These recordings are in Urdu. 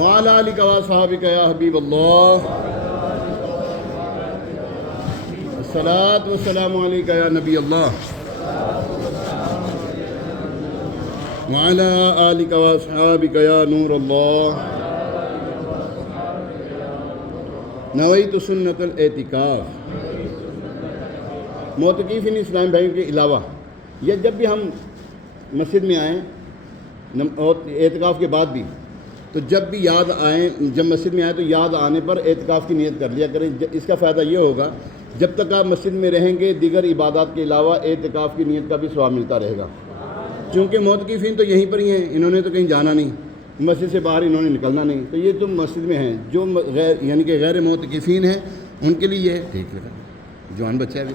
وعلی آلک و اصحابک یا حبیب اللہ، الصلاۃ والسلام علیک یا نبی اللہ، وعلی آلک و اصحابک یا نور اللہ۔ نویت سنت الاعتکاف۔ معتکفین اسلام بھائیوں کے علاوہ یا جب بھی ہم مسجد میں آئیں اور اعتکاف کے بعد بھی، تو جب بھی یاد آئیں، جب مسجد میں آئیں تو یاد آنے پر اعتکاف کی نیت کر لیا کریں۔ اس کا فائدہ یہ ہوگا جب تک آپ مسجد میں رہیں گے دیگر عبادات کے علاوہ اعتکاف کی نیت کا بھی ثواب ملتا رہے گا، چونکہ معتکفین تو یہیں پر ہی ہیں، انہوں نے تو کہیں جانا نہیں، مسجد سے باہر انہوں نے نکلنا نہیں، تو یہ تو مسجد میں ہیں۔ جو غیر یعنی کہ غیر معتکفین ہیں ان کے لیے یہ ٹھیک ہے، جوان بچہ ہے ابھی،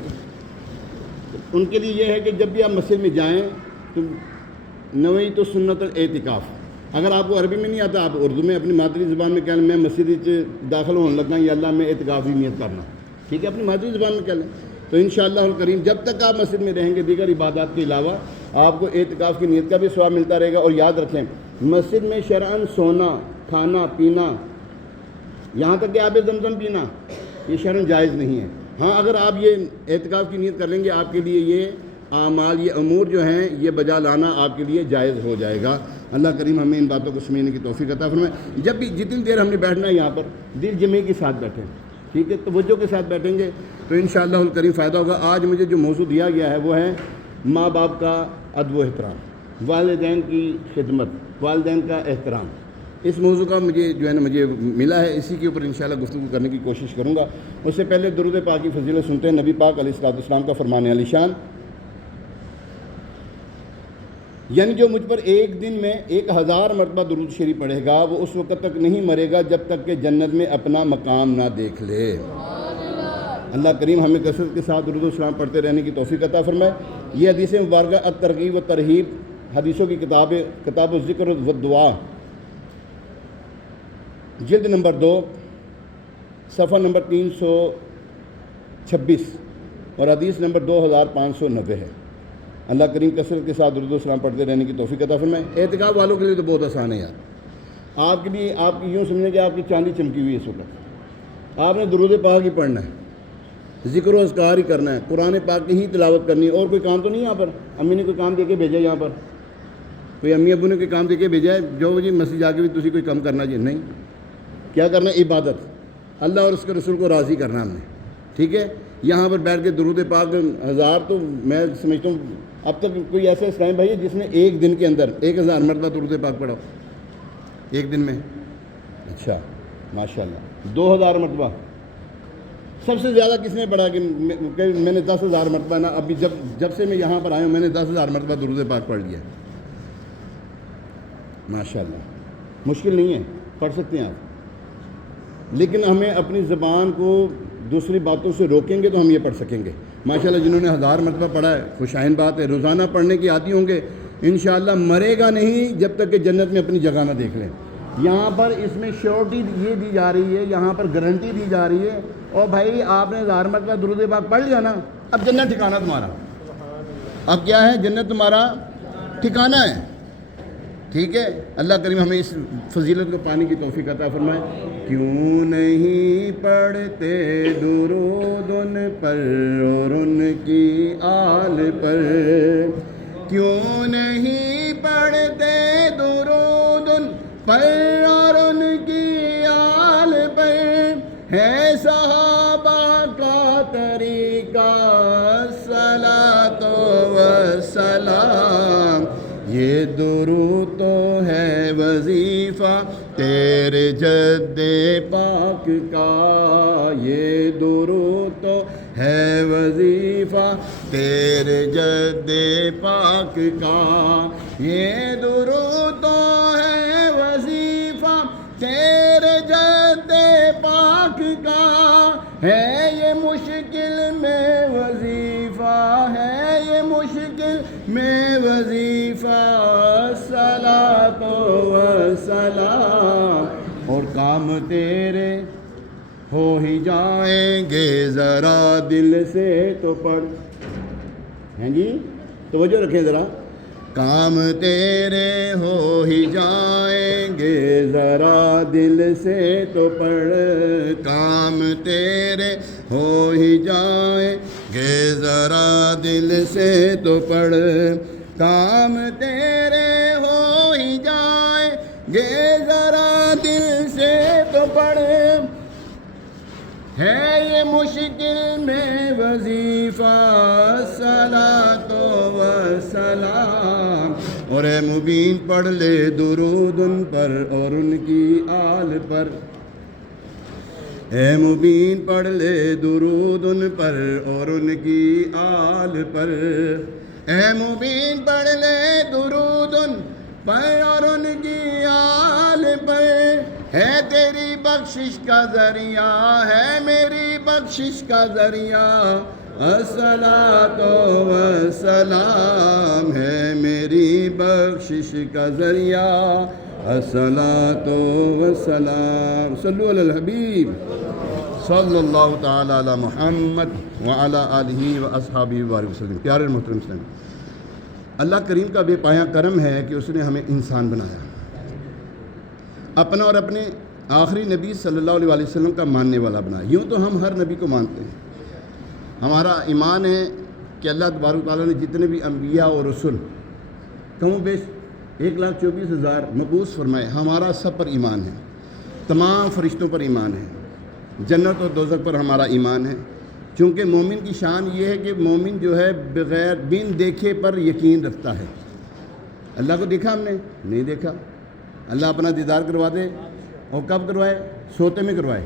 ان کے لیے یہ ہے کہ جب بھی آپ مسجد میں جائیں تو نویت سنت الاعتکاف۔ اگر آپ کو عربی میں نہیں آتا، آپ اردو میں اپنی مادری زبان میں کہہ لیں میں مسجد داخل ہونے لگا یا اللہ میں اعتکاف کی نیت کرنا، ٹھیک ہے، اپنی مادری زبان میں کہہ لیں، تو انشاءاللہ الکریم جب تک آپ مسجد میں رہیں گے دیگر عبادات کے علاوہ آپ کو اعتکاف کی نیت کا بھی ثواب ملتا رہے گا۔ اور یاد رکھیں مسجد میں شرعاً سونا، کھانا پینا، یہاں تک کہ آب زمزم پینا، یہ شرعاً جائز نہیں ہے۔ ہاں اگر آپ یہ اعتکاف کی نیت کر لیں گے آپ کے لیے یہ اعمال، یہ امور جو ہیں یہ بجا لانا آپ کے لیے جائز ہو جائے گا۔ اللہ کریم ہمیں ان باتوں کو سمجھنے کی توفیق عطا فرمائے۔ جب بھی جتنی دیر ہم نے بیٹھنا ہے یہاں پر دل جمعی کے ساتھ بیٹھیں، ٹھیک ہے، توجہ کے ساتھ بیٹھیں گے تو انشاءاللہ الکریم فائدہ ہوگا۔ آج مجھے جو موضوع دیا گیا ہے وہ ہے ماں باپ کا ادب و احترام، والدین کی خدمت، والدین کا احترام۔ اس موضوع کا مجھے ملا ہے، اسی کے اوپر انشاءاللہ گفتگو کرنے کی کوشش کروں گا۔ اس سے پہلے درود پاک کی فضیلت سنتے ہیں۔ نبی پاک علیہ الصلوۃ والسلام کا فرمان علی شان، یعنی جو مجھ پر ایک دن میں 1000 مرتبہ درود شریف پڑھے گا وہ اس وقت تک نہیں مرے گا جب تک کہ جنت میں اپنا مقام نہ دیکھ لے۔ اللہ کریم ہمیں کثرت کے ساتھ درود و سلام پڑھتے رہنے کی توفیق عطا فرمائے۔ یہ حدیث مبارکہ الترغیب و ترہیب حدیثوں کی کتاب الذکر و دعا، جلد نمبر 2 صفحہ نمبر 326 اور حدیث نمبر 2590 ہے۔ اللہ کریم کثرت کے ساتھ درود و سلام پڑھتے رہنے کی توفیق عطا فرمائے۔ اعتکاف والوں کے لیے تو بہت آسان ہے یار، آپ کے لیے آپ کی یوں سمجھیں کہ آپ کی چاندی چمکی ہوئی ہے اس وقت۔ آپ نے درود پاک ہی پڑھنا ہے، ذکر و اذکار ہی کرنا ہے، قرآن پاک کی ہی تلاوت کرنی ہے، اور کوئی کام تو نہیں یہاں پر امی نے کوئی کام دے کے بھیجا ہے، یہاں پر کوئی امی ابو نے کوئی کام دے کے بھیجا ہے جو جی مسجد جا کے بھی تسی کوئی کام کرنا جی نہیں، کیا کرنا ہے؟ عبادت، اللہ اور اس کے رسول کو راضی کرنا ہم نے، ٹھیک ہے۔ یہاں پر بیٹھ کے درود پاک 1000 تو میں سمجھتا ہوں اب تک کوئی ایسا اسلام بھائی ہے جس نے ایک دن کے اندر 1000 مرتبہ درود پاک پڑھا ایک دن میں؟ اچھا ماشاءاللہ، 2000 مرتبہ سب سے زیادہ کس نے پڑھا کہ میں نے 10,000 مرتبہ نا، ابھی جب سے میں یہاں پر آیا ہوں میں نے 10,000 مرتبہ درود پاک پڑھ لیا، ماشاءاللہ۔ مشکل نہیں ہے، پڑھ سکتے ہیں آپ، لیکن ہمیں اپنی زبان کو دوسری باتوں سے روکیں گے تو ہم یہ پڑھ سکیں گے۔ ماشاءاللہ جنہوں نے 1000 مرتبہ پڑھا ہے خوشائن بات ہے، روزانہ پڑھنے کی عادی ہوں گے، انشاءاللہ مرے گا نہیں جب تک کہ جنت میں اپنی جگہ نہ دیکھ لیں۔ یہاں پر اس میں شیورٹی یہ دی جا رہی ہے، یہاں پر گارنٹی دی جا رہی ہے، اور بھائی آپ نے 1000 مرتبہ درود پاک پڑھ لیا نا، اب جنت ٹھکانہ تمہارا، اب کیا ہے؟ جنت تمہارا ٹھکانہ ہے، ٹھیک ہے۔ اللہ کریم ہمیں اس فضیلت کو پانے کی توفیق عطا فرمائے۔ کیوں نہیں پڑھتے درود ان پر اور ان کی آل پر، کیوں نہیں پڑھتے درود ان پر اور ان کی آل پر، ہے صحابہ کا طریقہ صلاۃ و سلام، یہ درود تو ہے وظیفہ تیرے جد پاک کا، یہ درود تو ہے وظیفہ تیرے جد پاک کا، یہ درود تو ہے وظیفہ تیرے جد پاک کا، ہے یہ مشکل میں وظیفہ، ہے یہ مشکل میں وظیفہ صلاۃ و سلام، اور کام تیرے ہو ہی جائیں گے ذرا دل سے تو پڑھ، ہیں جی توجہ رکھیں ذرا، کام تیرے ہو ہی جائیں گے ذرا دل سے تو پڑھ کام تیرے ہو ہی جائیں گے ذرا دل سے تو پڑھ کام تیرے ہو ہی جائیں گے ذرا دل سے تو پڑھ ہے یہ مشکل میں وظیفہ صلاۃ و سلام اور اے مبین پڑھ لے درود ان پر اور ان کی آل پر اے مبین پڑھ لے درود ان پر اور ان کی آل پر اے مبین پڑھ لے درود ان پر اور ان کی آل پر ہے تیری بخشش کا ذریعہ ہے میری بخشش کا ذریعہ الصلاۃ و سلام ہے میری بخشش کا ذریعہ الصلاۃ و سلام صلو علی الحبیب صلی اللہ تعالی علی محمد وعلی آلہ و اصحابہ وبارک وسلم۔ پیارے محترم اسلام، اللہ کریم کا بے پایہ کرم ہے کہ اس نے ہمیں انسان بنایا، اپنا اور اپنے آخری نبی صلی اللہ علیہ وسلم کا ماننے والا بنایا۔ یوں تو ہم ہر نبی کو مانتے ہیں، ہمارا ایمان ہے کہ اللہ تبارک تعالیٰ نے جتنے بھی انبیاء اور رسول کم و بیش 1,24,000 مبعوث فرمائے، ہمارا سب پر ایمان ہے، تمام فرشتوں پر ایمان ہے، جنت اور دوزخ پر ہمارا ایمان ہے۔ چونکہ مومن کی شان یہ ہے کہ مومن جو ہے بغیر بن دیکھے پر یقین رکھتا ہے۔ اللہ کو دیکھا ہم نے نہیں دیکھا، اللہ اپنا دیدار کروا دے، اور کب کروائے؟ سوتے میں کروائے،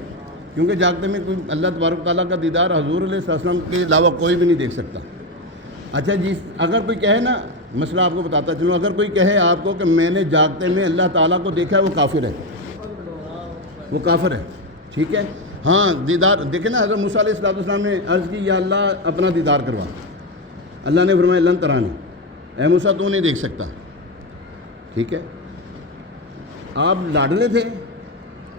کیونکہ جاگتے میں کوئی اللہ تبارک تعالیٰ کا دیدار حضور علیہ السلام کے علاوہ کوئی بھی نہیں دیکھ سکتا۔ اچھا جی، اگر کوئی کہے نا، مسئلہ آپ کو بتاتا چلوں، اگر کوئی کہے آپ کو کہ میں نے جاگتے میں اللہ تعالیٰ کو دیکھا ہے، وہ کافر ہے، وہ کافر ہے، ٹھیک ہے۔ ہاں دیدار دیکھیں نا، حضرت موسیٰ علیہ السلام نے عرض کی یا اللہ اپنا دیدار کروا، اللہ نے فرمایا لن ترانی، اے موسیٰ تو نہیں دیکھ سکتا، ٹھیک ہے۔ آپ لاڈلے تھے،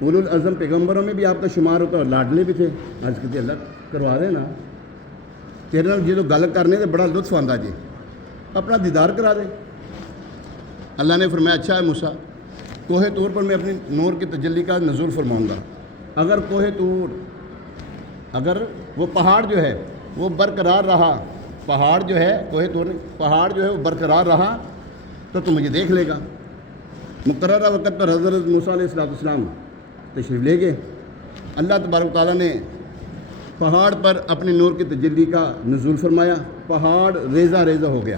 اولو العزم پیغمبروں میں بھی آپ کا شمار ہوتا، اور لاڈلے بھی تھے، عرض کی اللہ کروا دے نا، تیرے نال جی تو گل کرنے سے بڑا لطف آتا جی، اپنا دیدار کرا دے۔ اللہ نے فرمایا اچھا ہے موسیٰ، کوہ طور پر میں اپنی نور کی تجلی کا نزول فرماؤں گا، اگر کوہ طور، اگر وہ پہاڑ جو ہے وہ برقرار رہا، پہاڑ جو ہے کوہ طور پہاڑ جو ہے وہ برقرار رہا تو مجھے دیکھ لے گا۔ مقررہ وقت پر حضرت موسیٰ علیہ السلام تشریف لے گئے، اللہ تبارک تعالیٰ نے پہاڑ پر اپنے نور کی تجلی کا نزول فرمایا، پہاڑ ریزہ ریزہ ہو گیا،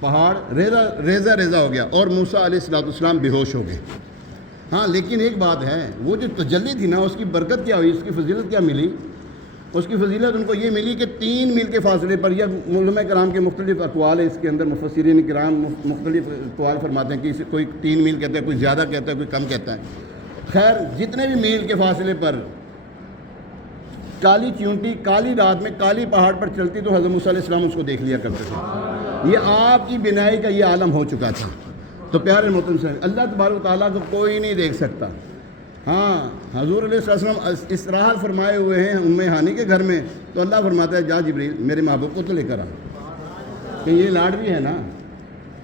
پہاڑ ریزہ ہو گیا، اور موسیٰ علیہ السلام بے ہوش ہو گئے۔ ہاں لیکن ایک بات ہے، وہ جو تجلی تھی نا، اس کی برکت کیا ہوئی، اس کی فضیلت کیا ملی؟ اس کی فضیلت ان کو یہ ملی کہ 3 میل کے فاصلے پر، یہ علماء کرام کے مختلف اقوال ہے، اس کے اندر مفسرین کرام مختلف اقوال فرماتے ہیں کہ کوئی 3 میل کہتا ہے، کوئی زیادہ کہتا ہے، کوئی کم کہتا ہے، خیر جتنے بھی میل کے فاصلے پر کالی چیونٹی کالی رات میں کالی پہاڑ پر چلتی تو حضرت موسیٰ علیہ السلام اس کو دیکھ لیا کرتے تھے۔ یہ آپ کی بینائی کا یہ عالم ہو چکا تھا۔ تو پیارے محترم سے اللہ تبارک تعالیٰ کو کوئی نہیں دیکھ سکتا۔ ہاں حضور علیہ السلام استراحت فرمائے ہوئے ہیں ام ہانی کے گھر میں، تو اللہ فرماتا ہے جا جبریل میرے محبوب کو تو لے کر آ، کہ یہ لاڈ بھی ہے نا،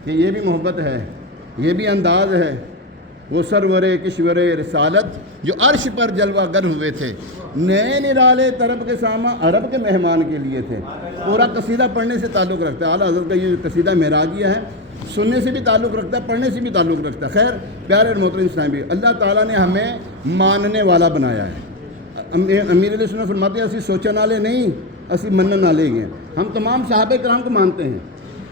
کہ یہ بھی محبت ہے، یہ بھی انداز ہے۔ وہ سرور کشور رسالت جو عرش پر جلوہ گر ہوئے تھے، نئے نرالے طرب کے ساماں عرب کے مہمان کے لیے تھے۔ پورا قصیدہ پڑھنے سے تعلق رکھتا ہے، اعلیٰ حضرت کا یہ قصیدہ معراجیہ ہے، سننے سے بھی تعلق رکھتا ہے، پڑھنے سے بھی تعلق رکھتا ہے۔ خیر پیارے محترم اسلام بھی، اللہ تعالیٰ نے ہمیں ماننے والا بنایا ہے۔ امیر علیہ السلام فرماتے ہیں اسی سوچن والے نہیں، اسی منن والے ہی ہیں۔ ہم تمام صحابہ کرام کو مانتے ہیں،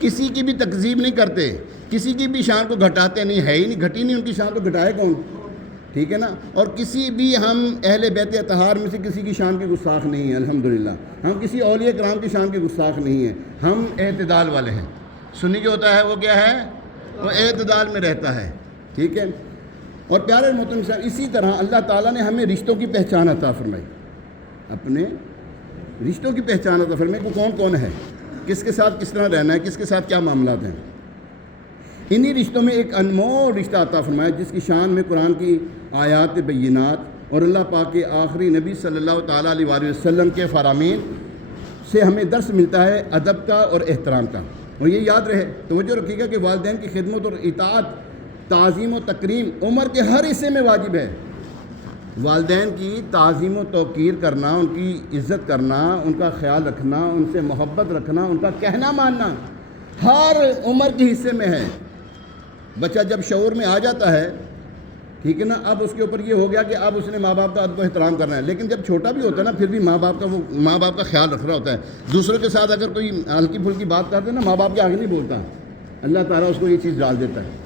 کسی کی بھی تکذیب نہیں کرتے، کسی کی بھی شان کو گھٹاتے نہیں، ہے ہی نہیں، گھٹی نہیں ان کی شان، تو گھٹائے کون؟ ٹھیک ہے نا۔ اور کسی بھی ہم اہل بیت اطہار میں سے کسی کی شان کی گستاخ نہیں ہیں، الحمدللہ۔ ہم کسی اولیاء کرام کی شان کی گستاخ نہیں ہیں، ہم اعتدال والے ہیں۔ سنی جو ہوتا ہے وہ کیا ہے؟ وہ اعتدال میں رہتا ہے، ٹھیک ہے۔ اور پیارے محترم صاحب، اسی طرح اللہ تعالیٰ نے ہمیں رشتوں کی پہچان عطا فرمائی، اپنے رشتوں کی پہچان عطا فرمائی کہ کون کون ہے، کس کے ساتھ کس طرح رہنا ہے، کس کے ساتھ کیا معاملات ہیں۔ انہی رشتوں میں ایک انمول رشتہ عطا فرمایا جس کی شان میں قرآن کی آیات بینات اور اللہ پاک کے آخری نبی صلی اللہ تعالیٰ علیہ وآلہ وسلم کے فرامین سے ہمیں درس ملتا ہے ادب کا اور احترام کا۔ اور یہ یاد رہے، توجہ رکھیے گا کہ والدین کی خدمت اور اطاعت تعظیم و تکریم عمر کے ہر حصے میں واجب ہے۔ والدین کی تعظیم و توقیر کرنا، ان کی عزت کرنا، ان کا خیال رکھنا، ان سے محبت رکھنا، ان کا کہنا ماننا ہر عمر کے حصے میں ہے۔ بچہ جب شعور میں آ جاتا ہے، ٹھیک ہے نا، اب اس کے اوپر یہ ہو گیا کہ اب اس نے ماں باپ کا ادب و احترام کرنا ہے، لیکن جب چھوٹا بھی ہوتا ہے نا پھر بھی ماں باپ کا خیال رکھ رہا ہوتا ہے۔ دوسروں کے ساتھ اگر کوئی ہلکی پھلکی بات کرتے نا، ماں باپ کے آگے نہیں بولتا، اللہ تعالیٰ اس کو یہ چیز ڈال دیتا ہے۔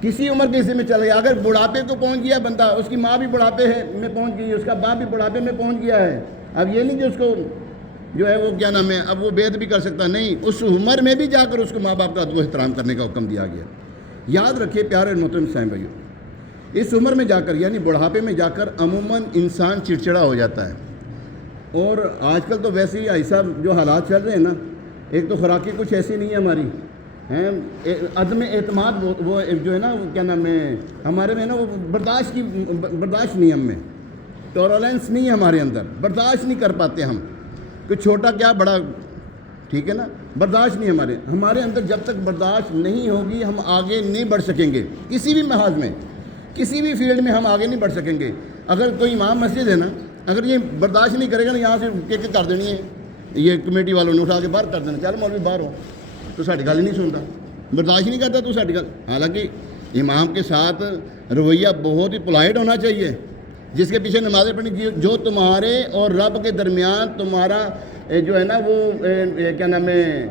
کسی عمر کے حصے میں چلا گیا، اگر بڑھاپے کو پہنچ گیا بندہ، اس کی ماں بھی بڑھاپے میں پہنچ گئی، اس کا باپ بھی بڑھاپے میں پہنچ گیا ہے، اب یہ نہیں کہ اس کو جو ہے وہ کیا نام ہے اب وہ بیعت بھی کر سکتا، نہیں، اس عمر میں بھی جا کر اس کو ماں باپ کا ادب و احترام کرنے کا حکم دیا گیا۔ یاد رکھیے پیارے محترم اسلام بھائیو، اس عمر میں جا کر یعنی بڑھاپے میں جا کر عموماً انسان چڑچڑا ہو جاتا ہے، اور آج کل تو ویسے ہی ایسا جو حالات چل رہے ہیں نا، ایک تو خوراکی کچھ ایسی نہیں ہے ہماری ہیں، عدم اعتماد وہ جو ہے نا کیا نام ہے ہمارے میں نا وہ برداشت نہیں ہم میں، ٹالرنس نہیں ہے ہمارے اندر، برداشت نہیں کر پاتے ہم، کہ چھوٹا کیا بڑا، ٹھیک ہے نا، برداشت نہیں ہمارے اندر، جب تک برداشت نہیں ہوگی ہم آگے نہیں بڑھ سکیں گے، کسی بھی محاذ میں کسی بھی فیلڈ میں ہم آگے نہیں بڑھ سکیں گے۔ اگر کوئی امام مسجد ہے نا، اگر یہ برداشت نہیں کرے گا نا، یہاں سے کیک کر دینی ہے، یہ کمیٹی والوں نے اٹھا کے باہر کر دینا، چل مولوی باہر ہو، تو ساڈی گل نہیں سنتا، برداشت نہیں کرتا تو ساڈی گل۔ حالانکہ امام کے ساتھ رویہ بہت ہی پولائٹ ہونا چاہیے، جس کے پیچھے نمازیں پڑھنی، جو تمہارے اور رب کے درمیان تمہارا جو ہے نا وہ کیا نام ہے،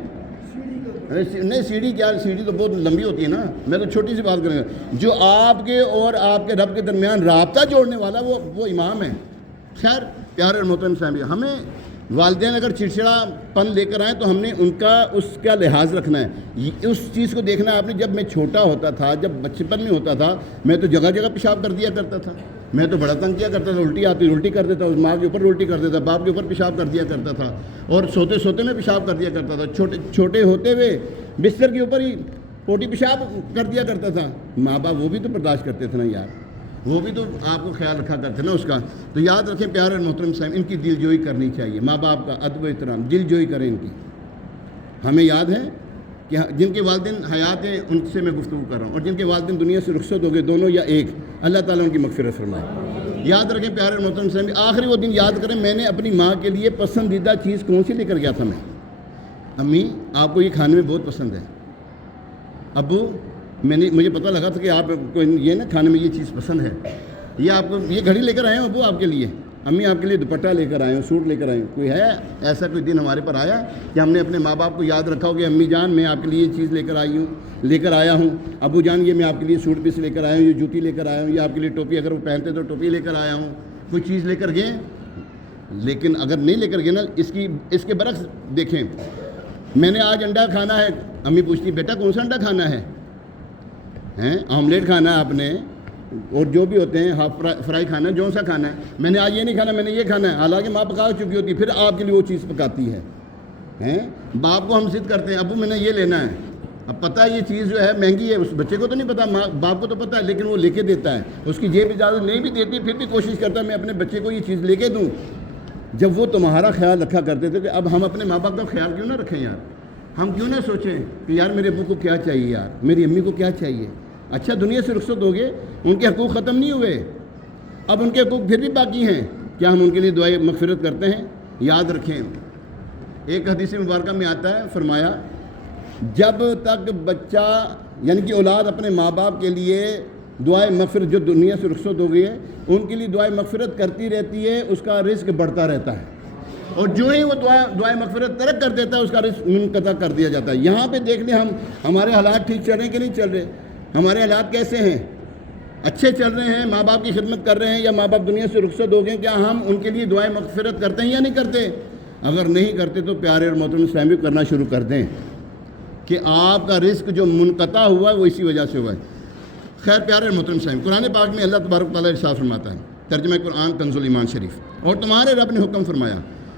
نہیں سیڑھی تو بہت لمبی ہوتی ہے نا، میں تو چھوٹی سی بات کروں گا، جو آپ کے اور آپ کے رب کے درمیان رابطہ جوڑنے والا وہ امام ہے۔ خیر پیارے اور محترم صاحب، ہمیں والدین اگر چڑچڑا پن لے کر آئیں تو ہم نے اس کا لحاظ رکھنا ہے، اس چیز کو دیکھنا ہے۔ آپ نے جب میں چھوٹا ہوتا تھا، جب بچپن میں ہوتا تھا، میں تو جگہ جگہ پیشاب کر دیا کرتا تھا، میں تو بڑا تنگ کیا کرتا تھا، الٹی کر دیتا، ماں کے اوپر الٹی کر دیتا، باپ کے اوپر پیشاب کر دیا کرتا تھا، اور سوتے میں پیشاب کر دیا کرتا تھا، چھوٹے ہوتے ہوئے بستر کے اوپر ہی پوٹی پیشاب کر دیا کرتا تھا۔ ماں باپ وہ بھی تو برداشت کرتے تھے نا یار، وہ بھی تو آپ کو خیال رکھا کرتے نا اس کا۔ تو یاد رکھیں پیارے اور محترم صاحب، ان کی دل جوئی کرنی چاہیے، ماں باپ کا ادب و احترام، دل جوئی کریں ان کی۔ ہمیں یاد ہے کہ جن کے والدین حیات ہیں ان سے میں گفتگو کر رہا ہوں، اور جن کے والدین دنیا سے رخصت ہو گئے، دونوں یا ایک، اللہ تعالیٰ ان کی مغفرت فرمائے۔ یاد رکھیں پیارے اور محترم صاحب، آخری وہ دن یاد کریں میں نے اپنی ماں کے لیے پسندیدہ چیز کون سی لے کر گیا تھا میں، امی آپ کو یہ کھانے میں بہت پسند ہے، ابو مجھے پتہ لگا تھا کہ آپ کو یہ نا کھانے میں یہ چیز پسند ہے، یہ آپ کو یہ گھڑی لے کر آئے ہوں ابو آپ کے لیے، امی آپ کے لیے دوپٹہ لے کر آئے ہوں، سوٹ لے کر آئے ہوں۔ کوئی ہے ایسا کوئی دن ہمارے پر آیا کہ ہم نے اپنے ماں باپ کو یاد رکھا ہو کہ امی جان میں آپ کے لیے یہ چیز لے کر آیا ہوں، ابو جان یہ میں آپ کے لیے سوٹ پیس لے کر آیا ہوں، یہ جوتی لے کر آیا ہوں، یہ آپ کے لیے ٹوپی اگر وہ پہنتے تو ٹوپی لے کر آیا ہوں، کوئی چیز لے کر گئے؟ لیکن اگر نہیں لے کر گئے نا، اس کے برعکس دیکھیں، میں نے آج انڈا کھانا ہے، امی پوچھتی بیٹا کون سا انڈا کھانا ہے، آملیٹ کھانا ہے آپ نے، اور جو بھی ہوتے ہیں ہاف فرائی کھانا ہے، جو سا کھانا ہے، میں نے آج یہ نہیں کھانا، میں نے یہ کھانا ہے، حالانکہ ماں پکا چکی ہوتی ہے، پھر آپ کے لیے وہ چیز پکاتی ہے۔ باپ کو ہم ضد کرتے ہیں، ابو میں نے یہ لینا ہے، اب پتہ ہے یہ چیز جو ہے مہنگی ہے، اس بچے کو تو نہیں پتہ، باپ کو تو پتہ ہے، لیکن وہ لے کے دیتا ہے، اس کی جیب اجازت نہیں بھی دیتی پھر بھی کوشش کرتا ہے میں اپنے بچے کو یہ چیز لے کے دوں۔ جب وہ تمہارا خیال رکھا کرتے تھے کہ اب ہم اپنے ماں باپ کا خیال کیوں نہ رکھیں یار، ہم کیوں نہ سوچیں کہ یار میرے ابو کو کیا چاہیے، یار میری امی کو کیا چاہیے۔ اچھا دنیا سے رخصت ہو گئے، ان کے حقوق ختم نہیں ہوئے، اب ان کے حقوق پھر بھی باقی ہیں، کیا ہم ان کے لیے دعائیں مغفرت کرتے ہیں؟ یاد رکھیں، ایک حدیث مبارکہ میں آتا ہے، فرمایا جب تک بچہ یعنی کہ اولاد اپنے ماں باپ کے لیے دعائیں مغفرت، جو دنیا سے رخصت ہو گئی ہے ان کے لیے دعائیں مغفرت کرتی رہتی ہے، اس کا رزق بڑھتا رہتا ہے، اور جو ہی وہ دعائیں مغفرت ترک کر دیتا ہے اس کا رزق منقطع کر دیا جاتا ہے۔ یہاں پہ دیکھ لیں ہمارے حالات ٹھیک چل رہے ہیں کہ نہیں چل رہے، ہمارے حالات کیسے ہیں، اچھے چل رہے ہیں، ماں باپ کی خدمت کر رہے ہیں، یا ماں باپ دنیا سے رخصت ہو گئے، کیا ہم ان کے لیے دعائیں مغفرت کرتے ہیں یا نہیں کرتے؟ اگر نہیں کرتے تو پیارے اور محترم اسلامی کرنا شروع کر دیں، کہ آپ کا رزق جو منقطع ہوا ہے وہ اسی وجہ سے ہوا ہے۔ خیر پیارے اور محترم اسلامی، قرآن پاک میں اللہ تبارک تعالیٰ ارشاد فرماتا ہے، ترجمہ قرآن کنز الایمان شریف، اور تمہارے رب نے حکم فرمایا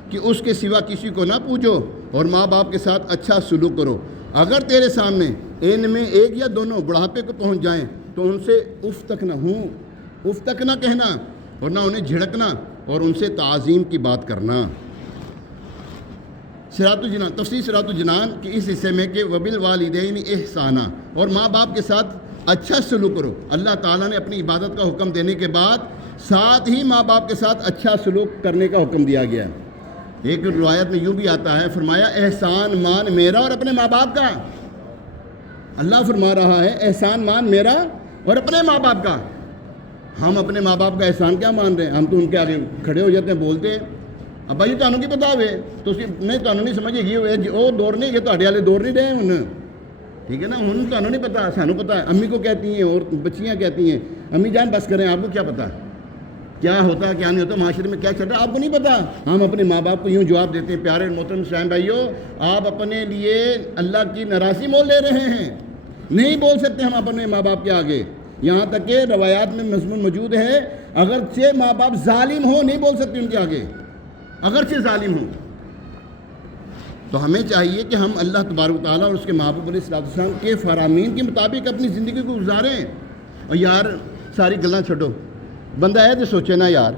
کہ اس کے سوا کسی کو نہ پوجو اور ماں باپ کے ساتھ اچھا سلوک کرو، اگر تیرے سامنے ان میں ایک یا دونوں بڑھاپے کو پہنچ جائیں تو ان سے اف تک نہ کہنا اور نہ انہیں جھڑکنا اور ان سے تعظیم کی بات کرنا۔ صراط الجنان، تفسیر صراط الجنان کے اس حصے میں کہ وبالوالدین احسانا، اور ماں باپ کے ساتھ اچھا سلوک کرو. اللہ تعالیٰ نے اپنی عبادت کا حکم دینے کے بعد ساتھ ہی ماں باپ کے ساتھ اچھا سلوک کرنے کا حکم دیا گیا ہے. ایک روایت میں یوں بھی آتا ہے, فرمایا احسان مان میرا اور اپنے ماں باپ کا. اللہ فرما رہا ہے احسان مان میرا اور اپنے ماں باپ کا. ہم اپنے ماں باپ کا احسان کیا مان رہے ہیں؟ ہم تو ان کے آگے کھڑے ہو جاتے ہیں, بولتے ہیں ابا جی تانوں کی پتا ہوئے تو نہیں تانوں نہیں سمجھے گی وہ دور نہیں, یہ تہاڈے والے دور نہیں رہے ہن, ٹھیک ہے نا. ہن تانوں نہیں پتا, سانوں پتا ہے. امی کو کہتی ہیں اور بچیاں کہتی ہیں امی جان بس کریں, آپ کو کیا پتا کیا ہوتا ہے کیا نہیں ہوتا, معاشرے میں کیا چل رہا ہے آپ کو نہیں پتا. ہم اپنے ماں باپ کو یوں جواب دیتے ہیں. پیارے محترم اسلام بھائیوں, آپ اپنے لیے اللہ کی ناراضی مول لے رہے ہیں. نہیں بول سکتے ہم اپنے ماں باپ کے آگے. یہاں تک کہ روایات میں مضمون موجود ہے اگرچہ ماں باپ ظالم ہوں نہیں بول سکتے ان کے آگے, اگرچہ ظالم ہوں. تو ہمیں چاہیے کہ ہم اللہ تبارک و تعالیٰ اور اس کے محبوب علیہ الصلوۃ والسلام کے فرامین کے مطابق اپنی زندگی کو گزاریں. اور یار ساری گلاں چھوڑو, بندہ ہے تو سوچے نا یار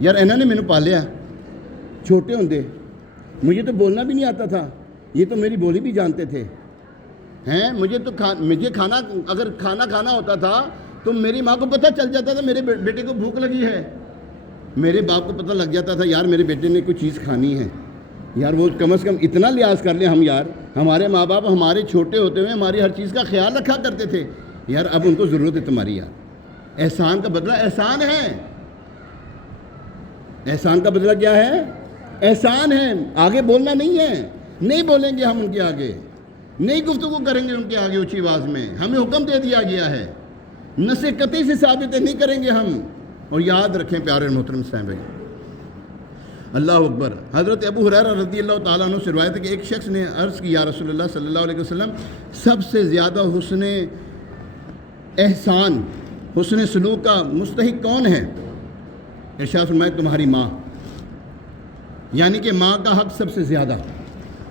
انہوں نے مینوں پالیا, چھوٹے ہوندے مجھے تو بولنا بھی نہیں آتا تھا, یہ تو میری بولی بھی جانتے تھے ہیں. مجھے کھانا اگر کھانا ہوتا تھا تو میری ماں کو پتہ چل جاتا تھا میرے بیٹے کو بھوک لگی ہے. میرے باپ کو پتہ لگ جاتا تھا یار میرے بیٹے نے کوئی چیز کھانی ہے. یار وہ کم از کم اتنا لحاظ کر لیں ہم. یار ہمارے ماں باپ ہمارے چھوٹے ہوتے ہوئے ہماری ہر چیز کا خیال رکھا کرتے تھے. یار اب ان کو ضرورت ہے تمہاری. یار احسان کا بدلہ احسان ہے. احسان کا بدلہ کیا ہے؟ احسان ہے. آگے بولنا نہیں ہے, نہیں بولیں گے ہم ان کے آگے, نہیں گفتگو کریں گے ان کے آگے اونچی آواز میں. ہمیں حکم دے دیا گیا ہے, نص قطعی سے ثابت نہیں کریں گے ہم. اور یاد رکھیں پیارے محترم صاحب بھائی, اللہ اکبر. حضرت ابو ہریرہ رضی اللہ تعالیٰ عنہ سے روایت ہے کہ ایک شخص نے عرض کی یا رسول اللہ صلی اللہ علیہ وسلم سب سے زیادہ حسن احسان حسن سلوک کا مستحق کون ہے؟ ارشاد فرمایا تمہاری ماں, یعنی کہ ماں کا حق سب سے زیادہ.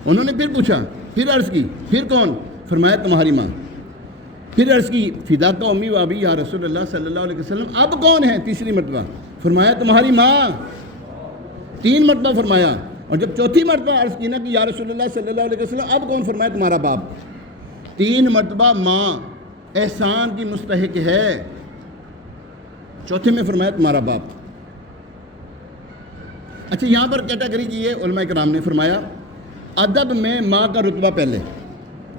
انہوں نے پھر پوچھا, پھر عرض کی پھر کون؟ فرمایا تمہاری ماں. پھر عرض کی فداک امی و ابی یا رسول اللہ صلی اللہ علیہ وسلم اب کون ہے؟ تیسری مرتبہ فرمایا تمہاری ماں. 3 مرتبہ فرمایا, اور جب چوتھی مرتبہ عرض کی نا کہ یا رسول اللہ صلی اللہ علیہ وسلم اب کون؟ فرمایا تمہارا باپ. 3 مرتبہ ماں احسان کی مستحق ہے, چوتھے میں فرمایا تمہارا باپ. اچھا یہاں پر کیٹیگری کی ہے علماء کرام نے. فرمایا ادب میں ماں کا رتبہ پہلے.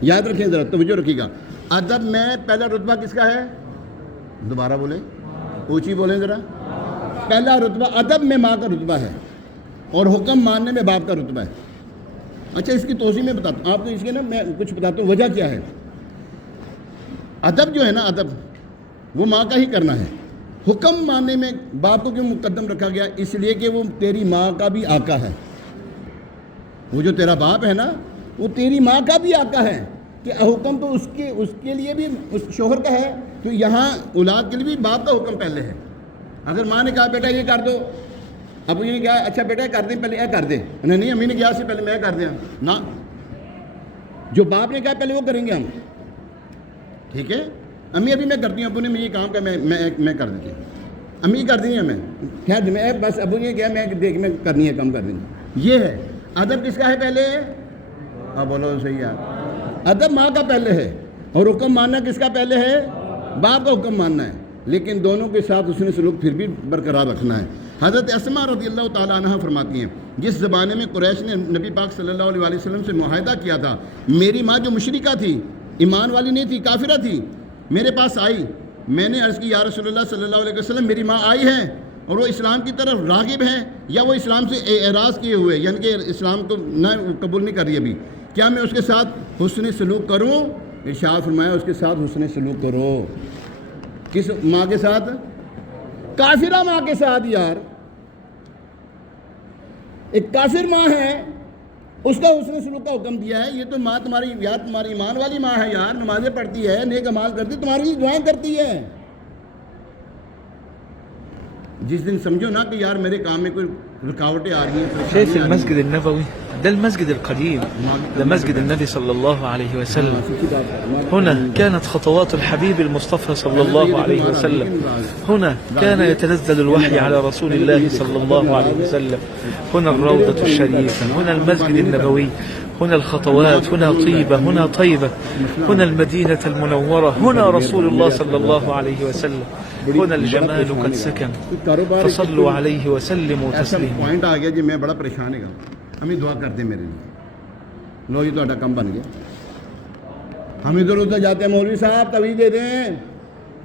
یاد رکھیں ذرا, توجہ رکھیے گا. ادب میں پہلا رتبہ کس کا ہے؟ دوبارہ بولیں, اونچی بولیں ذرا. پہلا رتبہ ادب میں ماں کا رتبہ ہے, اور حکم ماننے میں باپ کا رتبہ ہے. اچھا اس کی توضیح میں بتاتا ہوں آپ کو, اس کے نا میں کچھ بتاتا ہوں وجہ کیا ہے. ادب جو ہے نا, ادب وہ ماں کا ہی کرنا ہے. حکم ماننے میں باپ کو کیوں مقدم رکھا گیا؟ اس لیے کہ وہ تیری ماں کا بھی آقا ہے. وہ جو تیرا باپ ہے نا وہ تیری ماں کا بھی آقا ہے, کہ حکم تو اس کے لیے بھی اس شوہر کا ہے, تو یہاں اولاد کے لیے بھی باپ کا حکم پہلے ہے. اگر ماں نے کہا بیٹا یہ کر دو, ابو یہ نے کہا اچھا بیٹا کر دیں, پہلے یہ کر دیں. نہیں امی نے کہا سے پہلے میں کر دیں نا, جو باپ نے کہا پہلے وہ کریں گے ہم. ٹھیک ہے امی ابھی میں کرتی ہوں, ابو نے مجھے کام کیا میں کر دیتی ہوں, امی کر دیں میں خیر میں بس ابو نے کہا میں دیکھ میں کرنی ہے کام کر دیں. یہ ہے ادب کس کا ہے پہلے؟ اب بولو صحیح ہے. ادب ماں کا پہلے ہے, اور حکم ماننا کس کا پہلے ہے؟ باپ کا حکم ماننا ہے. لیکن دونوں کے ساتھ اس نے سلوک پھر بھی برقرار رکھنا ہے. حضرت اسماء رضی اللہ تعالیٰ عنہ فرماتی ہیں جس زمانے میں قریش نے نبی پاک صلی اللہ علیہ وسلم سے معاہدہ کیا تھا, میری ماں جو مشرکہ تھی, ایمان والی نہیں تھی, کافرہ تھی, میرے پاس آئی. میں نے عرض کی یا رسول اللہ صلی اللہ علیہ وسلم میری ماں آئی ہے اور وہ اسلام کی طرف راغب ہیں یا وہ اسلام سے اعراض کیے ہوئے, یعنی کہ اسلام کو نہ قبول نہیں کر رہی ابھی, کیا میں اس کے ساتھ حسن سلوک کروں؟ ارشاد فرمایا اس کے ساتھ حسن سلوک کرو. کس ماں کے ساتھ؟ کافرہ ماں کے ساتھ. یار ایک کافر ماں ہے, اس کا حسن سلوک کا حکم دیا ہے. یہ تو ماں تمہاری یار تمہاری ایمان والی ماں ہے یار, نمازیں پڑھتی ہے, نیک اعمال کرتی ہے, تمہارے لیے دعائیں کرتی ہے. جس دن سمجھو نا کہ یار میرے کام میں کوئی رکاوٹیں آ رہی ہیں. شايف المسجد النبوي ده المسجد القديم, ده مسجد النبي صلى الله عليه وسلم. هنا كانت خطوات الحبيب المصطفى صلى الله عليه وسلم, هنا كان يتنزل الوحي على رسول الله صلى الله عليه وسلم. هنا الروضة الشريفة, هنا المسجد النبوي, هنا الخطوات، هنا طيبة، هنا طيبة، هنا المدينة المنورة، هنا رسول الله صلى الله عليه وسلم، هنا الجمال قد سكن، فصلوا عليه وسلموا ایسا تسليما. پوائنٹ آ گیا جی میں بڑا پریشان ہے ہمیں دعا کر دیں میرے لیے. لو جی تہاڈا کم بن گیا. ہم ادھر ادھر جاتے ہیں مولوی صاحب تویز دے دیں,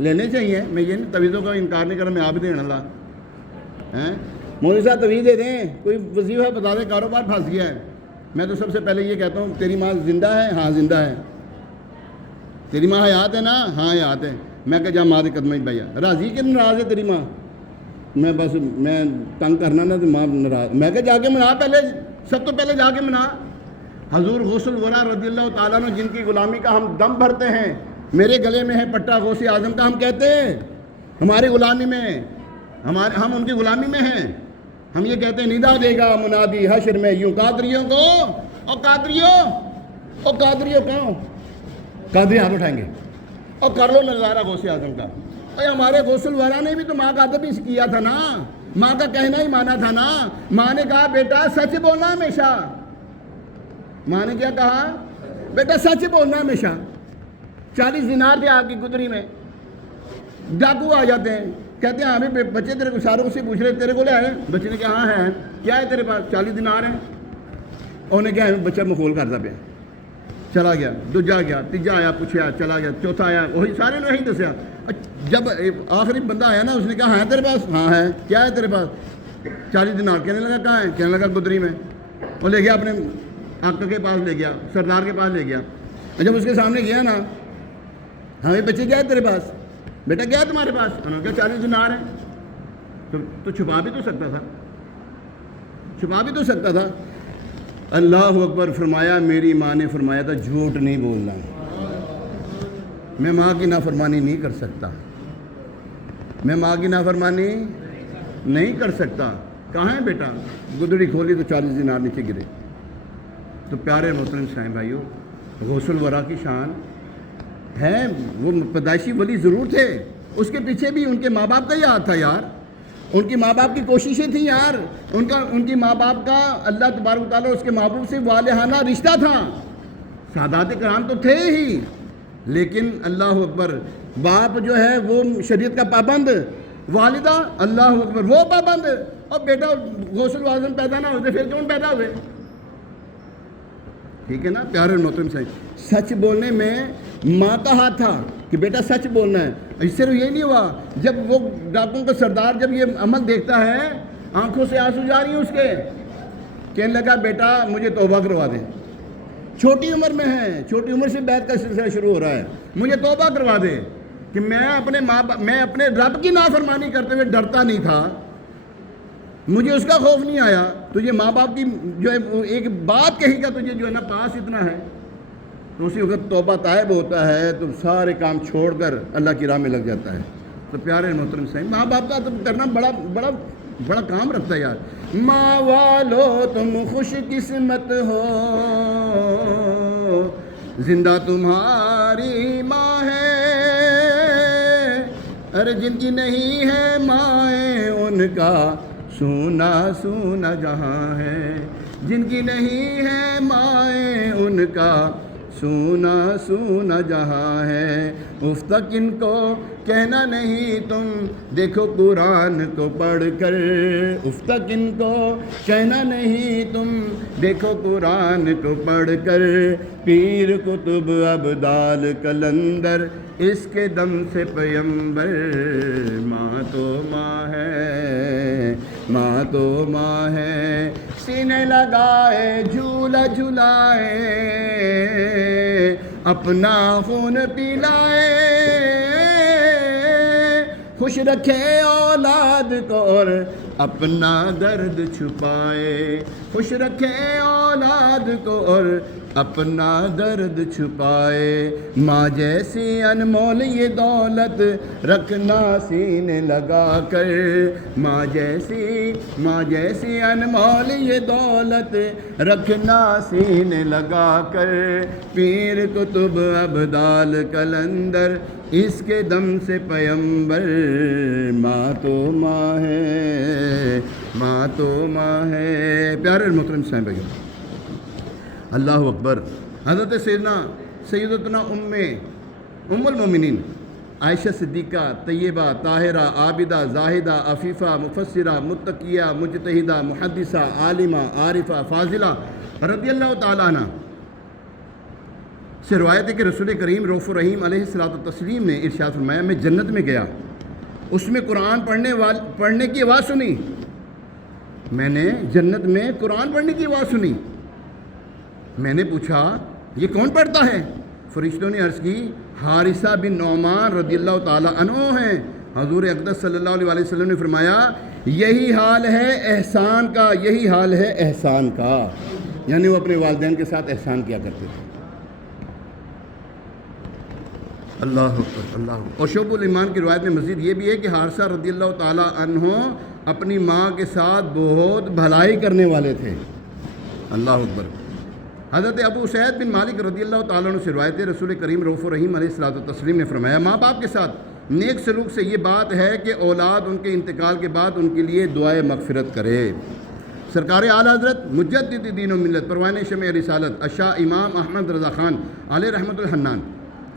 لینے چاہیے. میں یہ نہیں تویزوں کا انکار نہیں کر رہا, میں آپ بھی دینا اللہ ہیں. مولوی صاحب تویز دے دیں, کوئی وظیفہ بتا دیں, کاروبار پھنس گیا ہے. میں تو سب سے پہلے یہ کہتا ہوں تیری ماں زندہ ہے؟ ہاں زندہ ہے. تیری ماں حیات ہے نا؟ ہاں حیات ہے. میں کہ جا ماں کے قدمیں بھیا راضی کہ ناراض ہے تیری ماں؟ میں بس میں تنگ کرنا نا تو ماں ناراض. میں کہ جا کے منا, پہلے سب تو پہلے جا کے منا. حضور غوث الورا رضی اللہ تعالیٰ عنہ جن کی غلامی کا ہم دم بھرتے ہیں, میرے گلے میں ہے پٹا غوث اعظم کا, ہم کہتے ہیں ہماری غلامی میں ہم ان کی غلامی میں ہیں. ہم یہ کہتے ہیں ندا دے گا منادی حشر میں یوں قادریوں کو, اور قادریوں کہاں قادری ہاتھ اٹھائیں گے اور کر لو نظارہ غوث اعظم کا. اور ہمارے غوث الورا نے بھی تو ماں کا ادب ہی کیا تھا نا, ماں کا کہنا ہی مانا تھا نا. ماں نے کہا بیٹا سچ بولنا ہمیشہ. ماں نے کیا کہا؟ بیٹا سچ بولنا ہمیشہ. 40 دینار تھے آپ کی گدری میں. ڈاکو آ جاتے ہیں, کہتے ہیں ہمیں بچے تیرے کو ساروں سے پوچھ رہے تیرے کو لے آئے. بچے نے کہا ہاں ہے. کیا ہے تیرے پاس؟ 40 دینار ہیں. انہوں نے کہا بچہ مخول کرتا پیا. چلا گیا, دوجا گیا, تیجا آیا پوچھا, چلا گیا, چوتھا آیا, وہی سارے نے وہی دسیا. جب آخری بندہ آیا نا, اس نے کہا ہاں تیرے پاس؟ ہاں ہے. کیا ہے تیرے پاس؟ 40 دینار. کہنے لگا کہاں ہے؟ کہنے لگا گدری میں. وہ لے گیا اپنے آقا کے پاس, لے گیا سردار کے پاس لے گیا. جب اس کے سامنے گیا نا, ہاں بچے کیا ہے تیرے پاس؟ بیٹا کیا ہے تمہارے پاس؟ انہوں نے کہا 40 دینار ہیں. تو چھپا بھی تو سکتا تھا, چھپا بھی تو سکتا تھا. اللہ اکبر. فرمایا میری ماں نے فرمایا تھا جھوٹ نہیں بولنا. میں ماں کی نافرمانی نہیں کر سکتا, میں ماں کی نافرمانی نہیں کر سکتا. کہاں ہے بیٹا؟ گدڑی کھولی تو 40 دینار نیچے گرے. تو پیارے محترم صاحب بھائیو, غوث الورا کی شان ہے. وہ پیدائشی ولی ضرور تھے, اس کے پیچھے بھی ان کے ماں باپ کا ہی ہاتھ تھا یار. ان کی ماں باپ کی کوششیں تھیں یار. ان کی ماں باپ کا اللہ تبارک و تعالیٰ اس کے محبوب سے والہانہ رشتہ تھا. سادات کرام تو تھے ہی, لیکن اللہ اکبر باپ جو ہے وہ شریعت کا پابند, والدہ اللہ اکبر وہ پابند. اور بیٹا غوث العظم پیدا نہ ہوتے پھر کون پیدا ہوئے؟ ٹھیک ہے نا پیارے محترم صاحب. سچ بولنے میں ماں کا ہاتھ تھا کہ بیٹا سچ بولنا ہے. اس سے یہ نہیں ہوا, جب وہ ڈاکوں کا سردار جب یہ عمل دیکھتا ہے, آنکھوں سے آنسو جاری ہیں اس کے, کہنے لگا بیٹا مجھے توبہ کروا دے. چھوٹی عمر میں ہے, چھوٹی عمر سے بیعت کا سلسلہ شروع ہو رہا ہے. مجھے توبہ کروا دے کہ میں اپنے رب کی نافرمانی کرتے ہوئے ڈرتا نہیں تھا, مجھے اس کا خوف نہیں آیا. تجھے ماں باپ کی جو ہے ایک بات کہی کا تجھے جو ہے نا پاس اتنا ہے, تو اسی وقت توبہ طائب ہوتا ہے تو سارے کام چھوڑ کر اللہ کی راہ میں لگ جاتا ہے. تو پیارے محترم صاحب ماں باپ کا تو کرنا بڑا کام رکھتا ہے یار. ماں والو تم خوش قسمت ہو, زندہ تمہاری ماں ہے. ارے جن کی نہیں ہے مائیں ان کا سونا سونا جہاں ہے. جن کی نہیں ہے مائیں ان کا سونا سونا جہاں ہے. اف تک ان کو کہنا نہیں تم دیکھو قرآن کو پڑھ کر. اف تک ان کو کہنا نہیں تم دیکھو قرآن کو پڑھ کر. پیر کتب ابدال کلندر اس کے دم سے پیمبر. ماں تو ماں ہے, ماں تو ماں ہے. سینے لگائے جھولا جھلائے, اپنا خون پلائے. خوش رکھے اولاد کو اور اپنا درد چھپائے. خوش رکھے اولاد کو اور اپنا درد چھپائے. ماں جیسی انمول یہ دولت رکھنا سینے لگا کر. ماں جیسی انمول یہ دولت رکھنا سینے لگا کر. پیر کتب ابدال کلندر اس کے دم سے پیمبر. ماں تو ماں ہے, ماں تو ماں ہے. پیارے محترم صاحب بھائی, اللہ اکبر. حضرت سیدتنا ام المومنین عائشہ صدیقہ طیبہ طاہرہ عابدہ زاہدہ عفیفہ مفسرہ متقیہ مجتہدہ محدثہ عالمہ عارفہ فاضلہ رضی اللہ تعالیٰ عنہ سے روایت ہے کہ رسول کریم رؤوف الرحیم علیہ الصلوۃ والتسلیم نے ارشاد فرمایا میں جنت میں گیا, اس میں قرآن پڑھنے کی آواز سنی. میں نے جنت میں قرآن پڑھنے کی آواز سنی. میں نے پوچھا یہ کون پڑھتا ہے؟ فرشتوں نے عرض کی حارثہ بن نعمان رضی اللہ تعالیٰ عنہ ہیں. حضور اقدس صلی اللہ علیہ وسلم نے فرمایا یہی حال ہے احسان کا, یہی حال ہے احسان کا. یعنی وہ اپنے والدین کے ساتھ احسان کیا کرتے تھے. اللہ اکبر اللہ اکبر. اور شعب الایمان کی روایت میں مزید یہ بھی ہے کہ حارثہ رضی اللہ تعالیٰ عنہ اپنی ماں کے ساتھ بہت بھلائی کرنے والے تھے. اللہ اکبر. حضرت ابو سعید بن مالک رضی اللہ تعالیٰ عنہ سے روایت ہے رسول کریم رؤوف الرحیم علیہ الصلوۃ والتسلیم نے فرمایا ماں باپ کے ساتھ نیک سلوک سے یہ بات ہے کہ اولاد ان کے انتقال کے بعد ان کے لیے دعائے مغفرت کرے. سرکار اعلیٰ حضرت مجدد دین و ملت پروان شمع رسالت اشاہ امام احمد رضا خان علیہ رحمۃ الحنان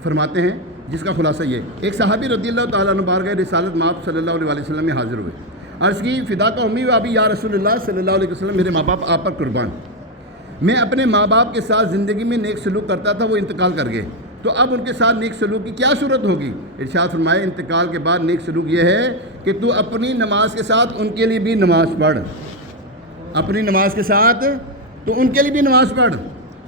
فرماتے ہیں جس کا خلاصہ یہ ایک صحابی رضی اللہ تعالیٰ عنہ بارگاہ رسالت مآب صلی اللہ علیہ وسلم میں حاضر ہوئے. عرض کی فدا کا امی و ابی یا رسول اللہ صلی اللہ علیہ وسلم میرے ماں باپ آپ پر قربان. میں اپنے ماں باپ کے ساتھ زندگی میں نیک سلوک کرتا تھا, وہ انتقال کر گئے, تو اب ان کے ساتھ نیک سلوک کی کیا صورت ہوگی؟ ارشاد فرمائے انتقال کے بعد نیک سلوک یہ ہے کہ تو اپنی نماز کے ساتھ ان کے لیے بھی نماز پڑھ, اپنی نماز کے ساتھ تو ان کے لیے بھی نماز پڑھ,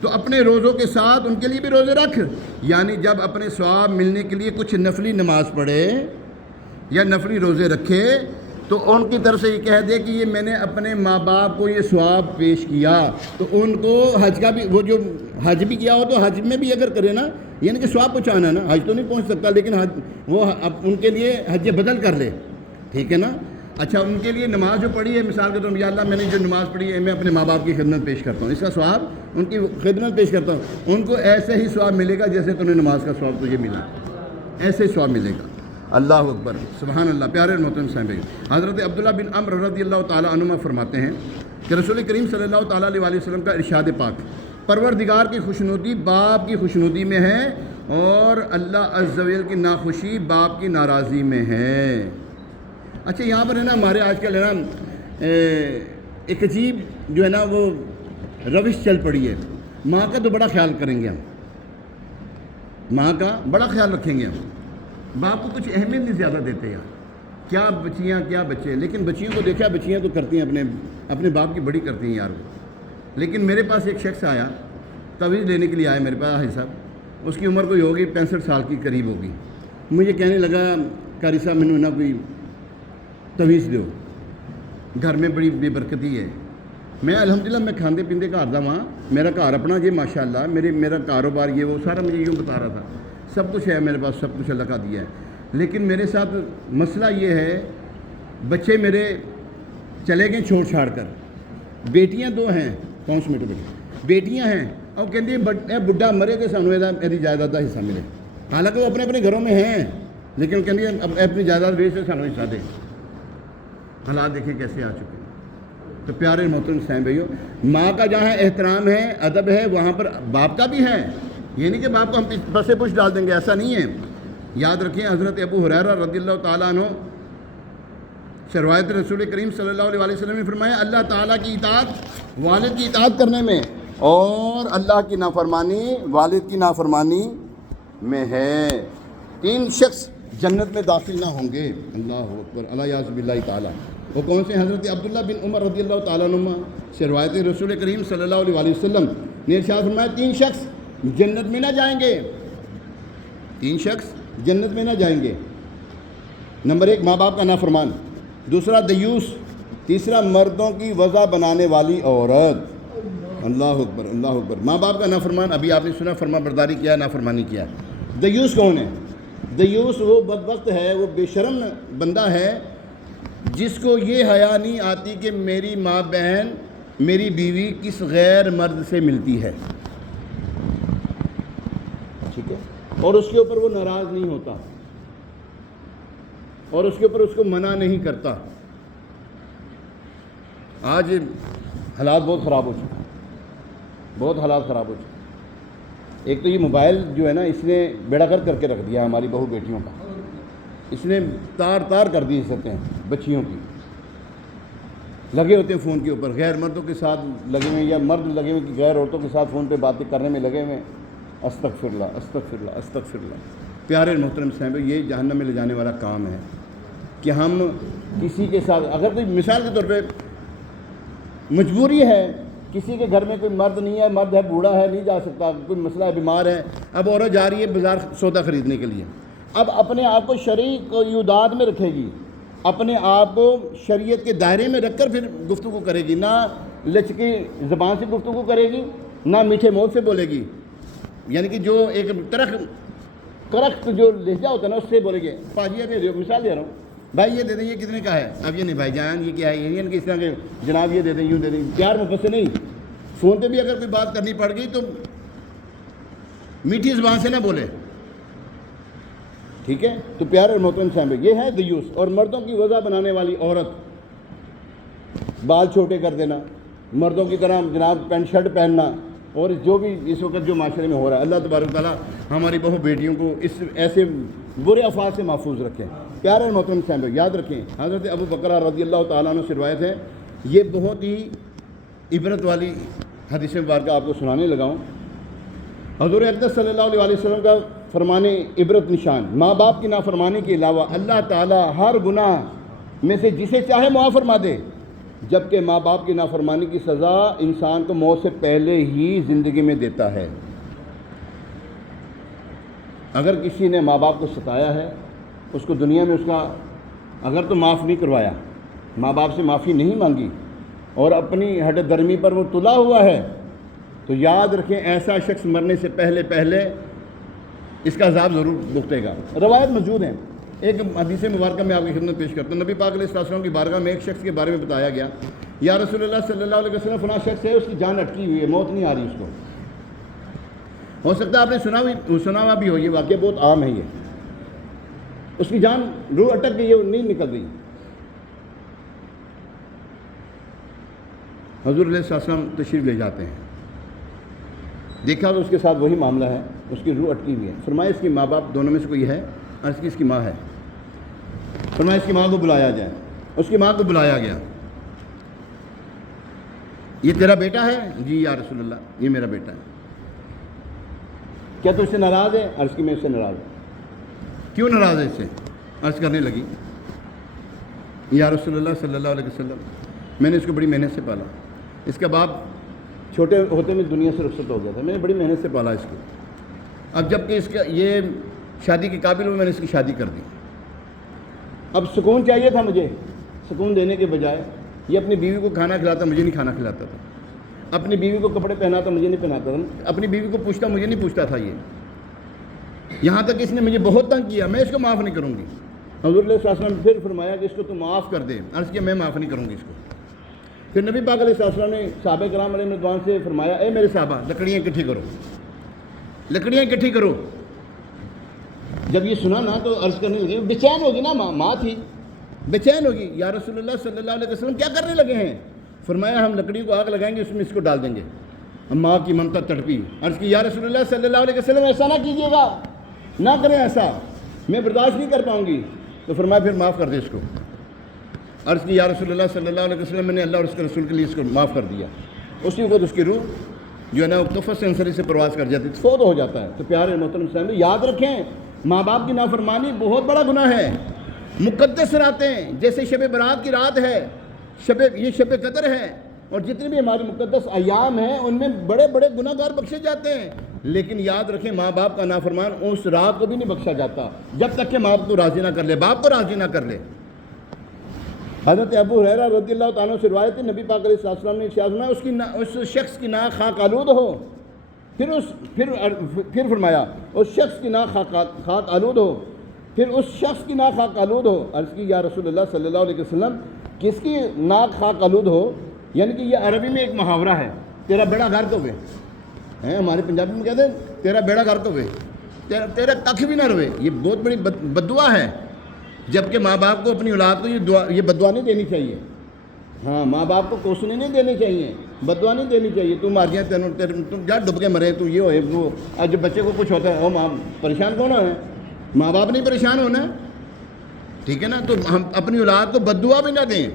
تو اپنے روزوں کے ساتھ ان کے لیے بھی روزے رکھ. یعنی جب اپنے ثواب ملنے کے لیے کچھ نفلی نماز پڑھے یا نفلی روزے رکھے تو ان کی طرف سے یہ کہہ دے کہ یہ میں نے اپنے ماں باپ کو یہ ثواب پیش کیا, تو ان کو حج کا بھی, وہ جو حج بھی کیا ہو تو حج میں بھی اگر کرے نا, یعنی کہ ثواب پہنچانا نا, حج تو نہیں پہنچ سکتا لیکن حج وہ ان کے لیے حج بدل کر لے, ٹھیک ہے نا. اچھا ان کے لیے نماز جو پڑھی ہے مثال کے طور پر یا اللہ میں نے جو نماز پڑھی ہے میں اپنے ماں باپ کی خدمت پیش کرتا ہوں, اس کا ثواب ان کی خدمت پیش کرتا ہوں, ان کو ایسے ہی ثواب ملے گا جیسے تو نے نماز کا ثواب تجھے ملا, ایسے ہی ثواب ملے گا. اللہ اکبر سبحان اللہ. پیارے محترم صاحب حضرت عبداللہ بن عمر رضی اللہ تعالیٰ عنہ فرماتے ہیں کہ رسول کریم صلی اللہ تعالیٰ علیہ وسلم کا ارشاد پاک پروردگار کی خوشنودی باپ کی خوشنودی میں ہے اور اللہ عز و جل کی ناخوشی باپ کی ناراضی میں ہے. اچھا یہاں پر ہے نا ہمارے آج کل ہے نا ایک عجیب جو ہے نا وہ روش چل پڑی ہے. ماں کا تو بڑا خیال کریں گے ہم, ماں کا بڑا خیال رکھیں گے ہم, باپ کو کچھ اہمیت نہیں زیادہ دیتے یار, کیا بچیاں کیا بچے, لیکن بچیوں کو دیکھا بچیاں تو کرتی ہیں اپنے باپ کی بڑی کرتی ہیں یار وہ. لیکن میرے پاس ایک شخص آیا تویز لینے کے لیے آیا میرے پاس حاجی صاحب, اس کی عمر کوئی ہوگی 65 سال کی قریب ہوگی. مجھے کہنے لگا قاری صاحب میں نے نا کوئی تویز دو, گھر میں بڑی بے برکتی ہے. میں الحمدللہ میں کھاندے پیندے گھر دا وہاں, میرا گھر اپنا جی ماشاء اللہ, میرا کاروبار یہ وہ سارا مجھے یوں بتا رہا تھا, سب کچھ ہے میرے پاس, سب کچھ اللہ کا دیا ہے. لیکن میرے ساتھ مسئلہ یہ ہے بچے میرے چلے گئے چھوڑ چھاڑ کر, بیٹیاں 2 ہیں 5 منٹ بیٹیاں ہیں, اور کہتی اے بڈھا مرے تو سانو میری جائیداد کا حصہ ملے. حالانکہ وہ اپنے اپنے گھروں میں ہیں لیکن وہ کہتی ہے اپنی جائیداد بیچ سے سانو حصہ دے. حالات دیکھیں کیسے آ چکے ہیں. تو پیارے محترم صاحب بھائیو, ماں کا جہاں احترام ہے ادب ہے وہاں پر باپ کا بھی ہے. یہ نہیں کہ باپ کو ہم پسے پش ڈال دیں گے, ایسا نہیں ہے. یاد رکھیں حضرت ابو ہریرہ رضی اللہ تعالیٰ عنہ سے روایت رسول کریم صلی اللہ علیہ وسلم نے فرمایا اللہ تعالیٰ کی اطاعت والد کی اطاعت کرنے میں اور اللہ کی نافرمانی والد کی نافرمانی میں ہے. 3 شخص جنت میں داخل نہ ہوں گے. اللہ اکبر الیاذ باللہ تعالیٰ. وہ کون سے؟ حضرت عبداللہ بن عمر رضی اللہ تعالیٰ عنہ سے روایت رسول کریم صلی اللہ علیہ وسلم نے ارشاد فرمایا 3 شخص جنت میں نہ جائیں گے. 3 شخص جنت میں نہ جائیں گے. نمبر 1 ماں باپ کا نافرمان, دوسرا دیوس, تیسرا مردوں کی وضع بنانے والی عورت. اللہ اکبر اللہ اکبر. ماں باپ کا نافرمان, ابھی آپ نے سنا فرما برداری کیا نافرمانی کیا. دیوس کون ہے؟ دیوس وہ بدبخت ہے, وہ بے شرم بندہ ہے جس کو یہ حیا نہیں آتی کہ میری ماں بہن میری بیوی کس غیر مرد سے ملتی ہے, ٹھیک ہے, اور اس کے اوپر وہ ناراض نہیں ہوتا اور اس کے اوپر اس کو منع نہیں کرتا. آج حالات بہت خراب ہو چکے ہیں. بہت حالات خراب ہو چکے۔ ایک تو یہ موبائل جو ہے نا، اس نے بیڑا گرک کر کے رکھ دیا ہماری بہو بیٹیوں کا، اس نے تار کر دی سکتے ہیں بچیوں کی، لگے ہوتے ہیں فون کے اوپر، غیر مردوں کے ساتھ لگے ہوئے یا مرد لگے ہوئے کہ غیر عورتوں کے ساتھ فون پہ باتیں کرنے میں لگے ہوئے ہیں۔ استغفر اللہ استغفر اللہ استغفر اللہ۔ پیارے محترم صاحب، یہ جہنم میں لے جانے والا کام ہے کہ ہم کسی کے ساتھ، اگر کوئی مثال کے طور پہ مجبوری ہے، کسی کے گھر میں کوئی مرد نہیں ہے، مرد ہے بوڑھا ہے نہیں جا سکتا، کوئی مسئلہ ہے بیمار ہے، اب عورت جا رہی ہے بازار سودا خریدنے کے لیے، اب اپنے آپ کو شرعی قیودات میں رکھے گی، اپنے آپ کو شریعت کے دائرے میں رکھ کر پھر گفتگو کرے گی، نہ لچکی زبان سے گفتگو کرے گی، نہ میٹھے منہ سے بولے گی، یعنی کہ جو ایک کرخت جو لہجہ ہوتا ہے نا اس سے بولے گی۔ پاجی دے دو، مثال دے رہا ہوں، بھائی یہ دے دیں، یہ کتنے کا ہے؟ اب یہ نہیں بھائی جان یہ کیا ہے، یہ کس طرح کے جناب یہ دے دیں، یوں دے دیں، پیار محبت سے نہیں۔ فون پہ بھی اگر کوئی بات کرنی پڑ گئی تو میٹھی زبان سے نہ بولے، ٹھیک ہے؟ تو پیار اور محترم صاحب، یہ ہے دیوس۔ اور مردوں کی وضع بنانے والی عورت، بال چھوٹے کر دینا، مردوں کی طرح جناب پینٹ شرٹ پہننا، اور جو بھی اس وقت جو معاشرے میں ہو رہا ہے، اللہ تبارک تعالیٰ ہماری بہو بیٹیوں کو اس ایسے برے افعال سے محفوظ رکھیں۔ پیارے اور محترم صاحب، یاد رکھیں، حضرت ابو بکر رضی اللہ تعالیٰ عنہ سے روایت ہے، یہ بہت ہی عبرت والی حدیث مبارکہ آپ کو سنانے لگا ہوں۔ حضور اقدس صلی اللہ علیہ وسلم کا فرمانے عبرت نشان، ماں باپ کی نافرمانی کے علاوہ اللہ تعالیٰ ہر گناہ میں سے جسے چاہے معاف فرما دے، جبکہ ماں باپ کی نافرمانی کی سزا انسان کو موت سے پہلے ہی زندگی میں دیتا ہے۔ اگر کسی نے ماں باپ کو ستایا ہے، اس کو دنیا میں اس کا اگر تو معاف نہیں کروایا، ماں باپ سے معافی نہیں مانگی اور اپنی ہٹ درمی پر وہ تلا ہوا ہے، تو یاد رکھیں ایسا شخص مرنے سے پہلے اس کا عذاب ضرور بھگتے گا۔ روایت موجود ہیں، ایک حدیث مبارکہ میں آپ کی خدمت پیش کرتا ہوں۔ نبی پاک علیہ السلام کی بارگاہ میں ایک شخص کے بارے میں بتایا گیا، یا رسول اللہ صلی اللہ علیہ وسلم، فلاں شخص ہے، اس کی جان اٹکی ہوئی ہے، موت نہیں آ رہی اس کو۔ ہو سکتا ہے آپ نے سنا ہوا بھی ہو، یہ واقعہ بہت عام ہے، یہ اس کی جان روح اٹک گئی ہے، وہ نہیں نکل رہی۔ حضور علیہ السلام تشریف لے جاتے ہیں، دیکھا تو اس کے ساتھ وہی معاملہ ہے، اس کی روح اٹکی ہوئی ہے۔ فرمایا اس کی ماں باپ دونوں میں سے کوئی ہے؟ عرض کی اس کی ماں ہے۔ فرمایا اس کی ماں کو بلایا جائے۔ اس کی ماں کو بلایا گیا۔ یہ تیرا بیٹا ہے؟ جی یا رسول اللہ، یہ میرا بیٹا ہے۔ کیا تو اس سے ناراض ہے؟ عرض کی میں اس سے ناراض ہوں۔ کیوں ناراض ہے اس سے؟ عرض کرنے لگی، یا رسول اللہ صلی اللہ علیہ وسلم، میں نے اس کو بڑی محنت سے پالا، اس کا باپ چھوٹے ہوتے میں دنیا سے رخصت ہو گیا تھا، میں نے بڑی محنت سے پالا اس کو، اب جب کہ اس کا یہ شادی کے قابل ہو، میں نے اس کی شادی کر دی۔ اب سکون چاہیے تھا مجھے، سکون دینے کے بجائے یہ اپنی بیوی کو کھانا کھلاتا، مجھے نہیں کھانا کھلاتا تھا، اپنی بیوی کو کپڑے پہناتا، مجھے نہیں پہناتا تھا، اپنی بیوی کو پوچھتا، مجھے نہیں پوچھتا تھا۔ یہ یہاں تک اس نے مجھے بہت تنگ کیا، میں اس کو معاف نہیں کروں گی۔ حضور علیہ السلام نے پھر فرمایا کہ اس کو تو معاف کر دے۔ عرض کیا میں معاف نہیں کروں گی اس کو۔ پھر نبی پاک علیہ السلام نے صحابہ کرام علیہ رضوان سے فرمایا، اے میرے صحابہ، لکڑیاں اکٹھی کرو، لکڑیاں اکٹھی کرو۔ جب یہ سنا نا تو عرض کرنے لگے، بے چین ہوگی نا، ماں تھی، بے چین ہوگی، یا رسول اللہ صلی اللہ علیہ وسلم کیا کرنے لگے ہیں؟ فرمایا ہم لکڑی کو آگ لگائیں گے، اس میں اس کو ڈال دیں گے۔ ماں کی ممتا تڑپی، عرض کی یا رسول اللہ صلی اللہ علیہ وسلم ایسا نہ کیجیے گا، نہ کریں ایسا، میں برداشت نہیں کر پاؤں گی۔ تو فرمایا پھر معاف کر دے اس کو۔ عرض کی یا رسول اللہ صلی اللہ علیہ وسلم، میں نے اللہ اور اس کے رسول کے لیے اس کو معاف کر دیا۔ اسی وقت اس کی روح جو ہے نا قفس سے انسری سے پرواز کر جاتی، فوت ہو جاتا ہے۔ تو پیارے محترم صاحب، یاد رکھیں ماں باپ کی نافرمانی بہت بڑا گناہ ہے۔ مقدس راتیں جیسے شب برات کی رات ہے، یہ شب قدر ہے، اور جتنے بھی ہماری مقدس ایام ہیں ان میں بڑے بڑے گناہ گار بخشے جاتے ہیں، لیکن یاد رکھیں ماں باپ کا نافرمان اس رات کو بھی نہیں بخشا جاتا جب تک کہ ماں باپ کو راضی نہ کر لے، باپ کو راضی نہ کر لے۔ حضرت ابو ہریرہ رضی اللہ تعالیٰ سے روایت ہے، نبی پاک علیہ السلام نے ارشاد فرمایا اس شخص کی ناک خاک آلود ہو، پھر فرمایا اس شخص کی ناک خاک آلود ہو، پھر اس شخص کی ناک خاک آلود ہو۔ عرض کی یا رسول اللہ صلی اللہ علیہ وسلم کس کی ناک خاک آلود ہو؟ یعنی کہ یہ عربی میں ایک محاورہ ہے، تیرا بیڑا غرق ہوئے، ہمارے پنجابی میں کہتے ہیں تیرا بیڑا غرق ہوئے، تیرا ککھ بھی نہ روے۔ یہ بہت بڑی بد دعا ہے، جبکہ ماں باپ کو اپنی اولاد کو یہ بد دعا نہیں دینی چاہیے۔ ہاں ماں باپ کو کوسنے نہیں دینی چاہیے، بددعا نہیں دینی چاہیے، تم مار گیا تم جا ڈب کے مرے، تو یہ ہوئے وہ، اور جب بچے کو کچھ ہوتا ہے او ماں پریشان کون ہے؟ ماں باپ نہیں پریشان ہونا، ٹھیک ہے نا؟ تو ہم اپنی اولاد کو بددعا بھی نہ دیں،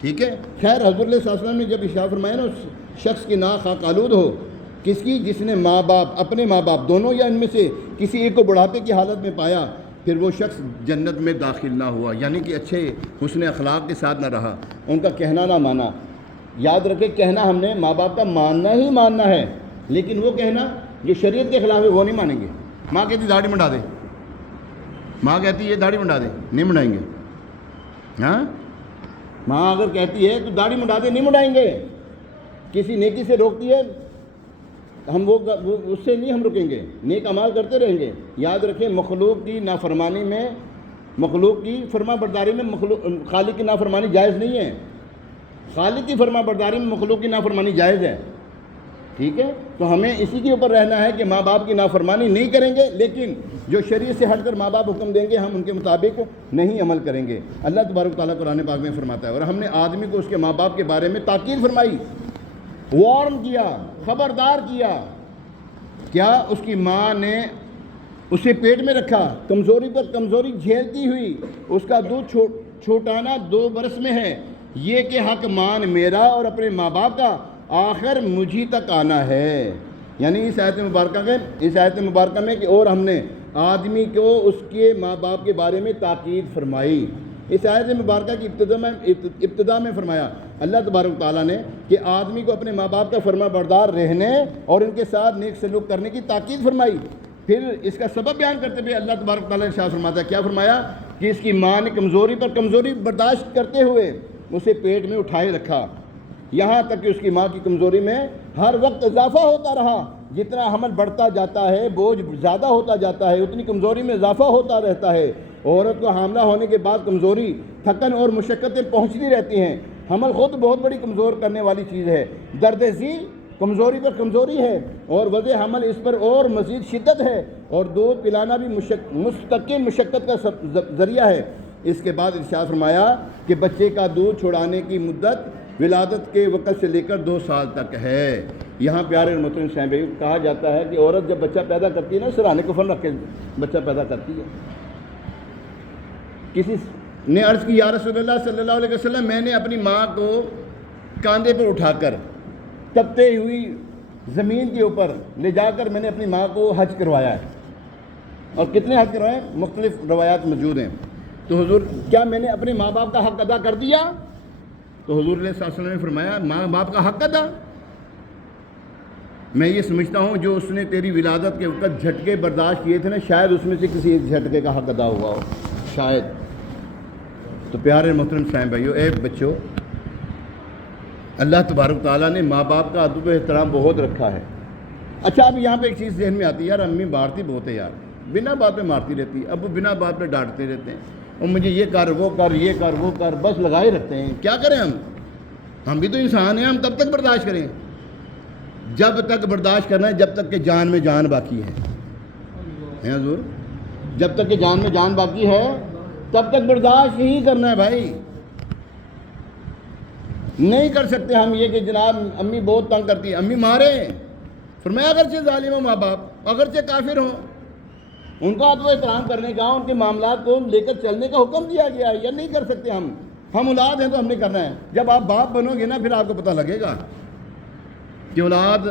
ٹھیک ہے؟ خیر حضور صلی اللہ علیہ وسلم نے جب ارشاد فرمایا نا اس شخص کی ناک خاک آلود ہو، کس کی؟ جس نے ماں باپ، اپنے ماں باپ دونوں یا ان میں سے کسی ایک کو بڑھاپے کی حالت میں پایا، پھر وہ شخص جنت میں داخل نہ ہوا، یعنی کہ اچھے حسن اخلاق کے ساتھ نہ رہا، ان کا کہنا نہ مانا۔ یاد رکھے کہنا ہم نے ماں باپ کا ماننا ہی ماننا ہے، لیکن وہ کہنا جو شریعت کے خلاف ہے وہ نہیں مانیں گے۔ ماں کہتی داڑھی منڈا دے، ماں کہتی ہے داڑھی منڈا دے، نہیں منڈائیں گے۔ ہاں ماں اگر کہتی ہے تو داڑھی منڈا دے، نہیں منڈائیں گے۔ کسی نیکی سے روکتی ہے ہم وہ اس سے نہیں ہم رکیں گے، نیک اعمال کرتے رہیں گے۔ یاد رکھیں مخلوق کی نافرمانی میں، مخلوق کی فرما برداری میں خالق کی نافرمانی جائز نہیں ہے، خالق کی فرما برداری میں مخلوق کی نافرمانی جائز ہے، ٹھیک ہے؟ تو ہمیں اسی کے اوپر رہنا ہے کہ ماں باپ کی نافرمانی نہیں کریں گے، لیکن جو شریعت سے ہٹ کر ماں باپ حکم دیں گے ہم ان کے مطابق نہیں عمل کریں گے۔ اللہ تبارک تعالیٰ قرآن پاک میں فرماتا ہے، اور ہم نے آدمی کو اس کے ماں باپ کے بارے میں تاکید فرمائی، وارن کیا، خبردار کیا۔ کیا؟ اس کی ماں نے اسے پیٹ میں رکھا، کمزوری پر کمزوری جھیلتی ہوئی، اس کا دودھ چھوٹانا 2 برس میں ہے، یہ کہ حق مان میرا اور اپنے ماں باپ کا، آخر مجھی تک آنا ہے۔ یعنی اس آیت مبارکہ میں کہ اور ہم نے آدمی کو اس کے ماں باپ کے بارے میں تاکید فرمائی۔ اس آیت مبارکہ کی ابتدا میں فرمایا اللہ تبارک تعالیٰ نے کہ آدمی کو اپنے ماں باپ کا فرما بردار رہنے اور ان کے ساتھ نیک سلوک کرنے کی تاکید فرمائی۔ پھر اس کا سبب بیان کرتے ہوئے اللہ تبارک تعالیٰ نے ارشاد فرماتا ہے، کیا فرمایا؟ کہ اس کی ماں نے کمزوری پر کمزوری برداشت کرتے ہوئے اسے پیٹ میں اٹھائے رکھا، یہاں تک کہ اس کی ماں کی کمزوری میں ہر وقت اضافہ ہوتا رہا۔ جتنا حمل بڑھتا جاتا ہے، بوجھ زیادہ ہوتا جاتا ہے، اتنی کمزوری میں اضافہ ہوتا رہتا ہے۔ عورت کو حاملہ ہونے کے بعد کمزوری، تھکن اور مشقتیں پہنچتی رہتی ہیں۔ حمل خود بہت بڑی کمزور کرنے والی چیز ہے، درد ذیل کمزوری پر کمزوری ہے، اور وضع حمل اس پر اور مزید شدت ہے، اور دودھ پلانا بھی مستقل مشقت کا ذریعہ ہے۔ اس کے بعد ارشاد فرمایا کہ بچے کا دودھ چھڑانے کی مدت ولادت کے وقت سے لے کر 2 سال تک ہے۔ یہاں پیارے محترم صاحب کہا جاتا ہے کہ عورت جب بچہ پیدا کرتی ہے نا، سرانے کفن رکھ کے بچہ پیدا کرتی ہے۔ کسی نے عرض کی یا رسول اللہ صلی اللہ علیہ وسلم، میں نے اپنی ماں کو کاندھے پر اٹھا کر تپتے ہوئی زمین کے اوپر لے جا کر میں نے اپنی ماں کو حج کروایا ہے، اور کتنے حج کروائے؟ مختلف روایات موجود ہیں۔ تو حضور کیا میں نے اپنے ماں باپ کا حق ادا کر دیا؟ تو حضور صلی اللہ علیہ وسلم نے فرمایا ماں باپ کا حق ادا، میں یہ سمجھتا ہوں جو اس نے تیری ولادت کے وقت جھٹکے برداشت کیے تھے نا، شاید اس میں سے کسی ایک جھٹکے کا حق ادا ہوا ہو، شاید۔ تو پیارے محترم صاحب بھائیو، اے بچوں، اللہ تبارک تعالیٰ نے ماں باپ کا ادب و احترام بہت رکھا ہے۔ اچھا اب یہاں پہ ایک چیز ذہن میں آتی ہے، یار امی مارتی بہت ہے یار، بنا بات پہ مارتی رہتی ہے، ابو بنا بات پہ ڈانٹتے رہتے ہیں، اور مجھے یہ کر وہ کر یہ کر وہ کر، بس لگائے رکھتے ہیں۔ کیا کریں ہم بھی تو انسان ہیں، ہم کب تک برداشت کریں؟ جب تک برداشت کرنا ہے جب تک کہ جان میں جان باقی ہے حضور، جب تک کہ جان میں جان باقی ہے تب تک برداشت ہی کرنا ہے بھائی۔ نہیں کر سکتے ہم یہ کہ جناب امی بہت تنگ کرتی ہے، امی مارے، فرمایا اگرچہ ظالم ہو ماں باپ، اگرچہ کافر ہوں، ان کا ادب و احترام کرنے کا، ان کے معاملات کو لے کر چلنے کا حکم دیا گیا ہے، یا نہیں کر سکتے ہم اولاد ہیں تو ہم نے کرنا ہے۔ جب آپ باپ بنو گے نا پھر آپ کو پتہ لگے گا کہ اولاد